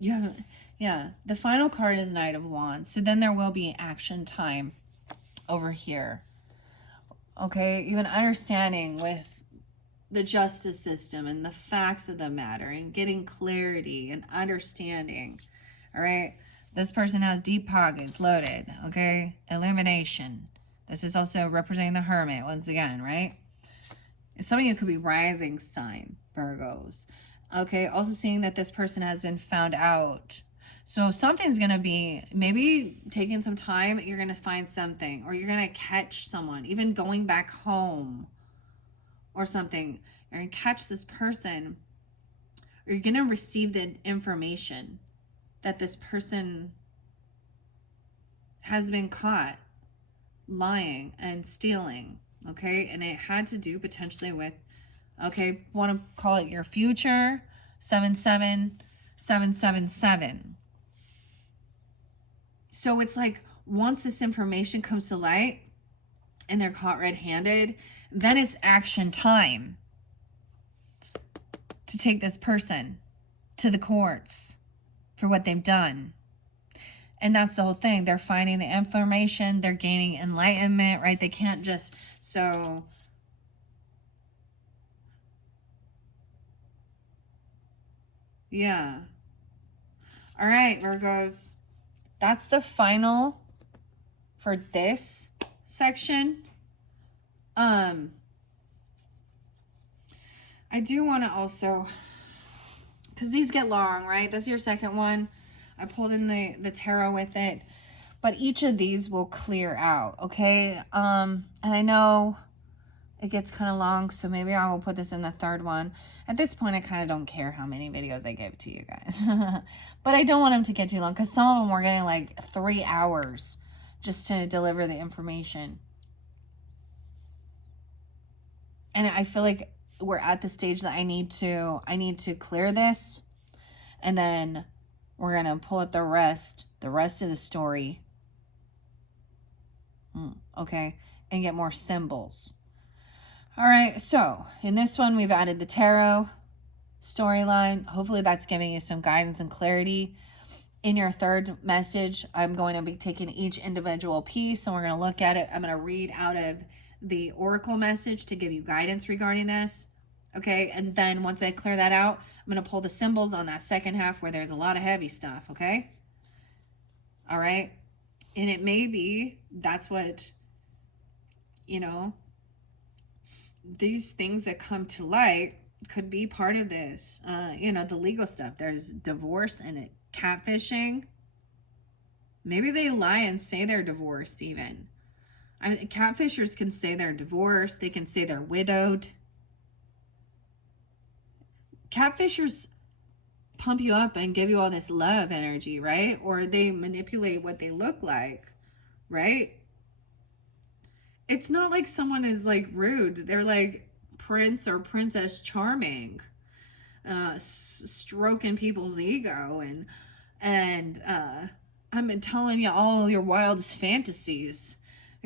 you have, yeah, the final card is Knight of Wands. So then there will be action time over here. Okay? Even understanding with the justice system and the facts of the matter and getting clarity and understanding. All right? This person has deep pockets loaded, okay? Illumination. This is also representing the Hermit once again, right? Some of you could be rising sign, Virgos. Okay, also seeing that this person has been found out. So something's going to be, maybe taking some time, you're going to find something. Or you're going to catch someone, even going back home or something. You're going to catch this person. Or you're going to receive the information that this person has been caught lying and stealing, okay? And it had to do potentially with, okay, want to call it your future, 77777. So it's like once this information comes to light and they're caught red-handed, then it's action time to take this person to the courts for what they've done. And that's the whole thing. They're finding the information. They're gaining enlightenment, right? They can't just, so. Yeah. All right, Virgos. That's the final for this section. I do want to also, because these get long, right? That's your second one. I pulled in the tarot with it. But each of these will clear out, okay? And I know it gets kind of long, so maybe I will put this in the third one. At this point, I kind of don't care how many videos I give to you guys. But I don't want them to get too long, because some of them were getting like 3 hours just to deliver the information. And I feel like we're at the stage that I need to clear this. And then we're going to pull up the rest of the story. Okay. And get more symbols. All right. So in this one, we've added the tarot storyline. Hopefully that's giving you some guidance and clarity. In your third message, I'm going to be taking each individual piece and we're going to look at it. I'm going to read out of the oracle message to give you guidance regarding this. Okay, and then once I clear that out, I'm going to pull the symbols on that second half where there's a lot of heavy stuff, okay? All right? And it may be, that's what, you know, these things that come to light could be part of this. You know, the legal stuff. There's divorce and it, catfishing. Maybe they lie and say they're divorced even. I mean, catfishers can say they're divorced. They can say they're widowed. Catfishers pump you up and give you all this love energy, right? Or they manipulate what they look like, right? It's not like someone is like rude. They're like Prince or Princess Charming, stroking people's ego and I'm telling you all your wildest fantasies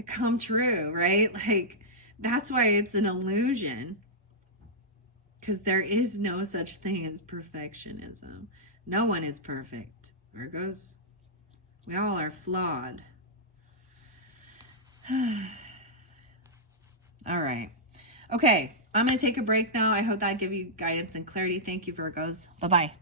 come true, right? Like that's why it's an illusion. Because there is no such thing as perfectionism. No one is perfect, Virgos. We all are flawed. All right. Okay, I'm going to take a break now. I hope that gave you guidance and clarity. Thank you, Virgos. Bye-bye.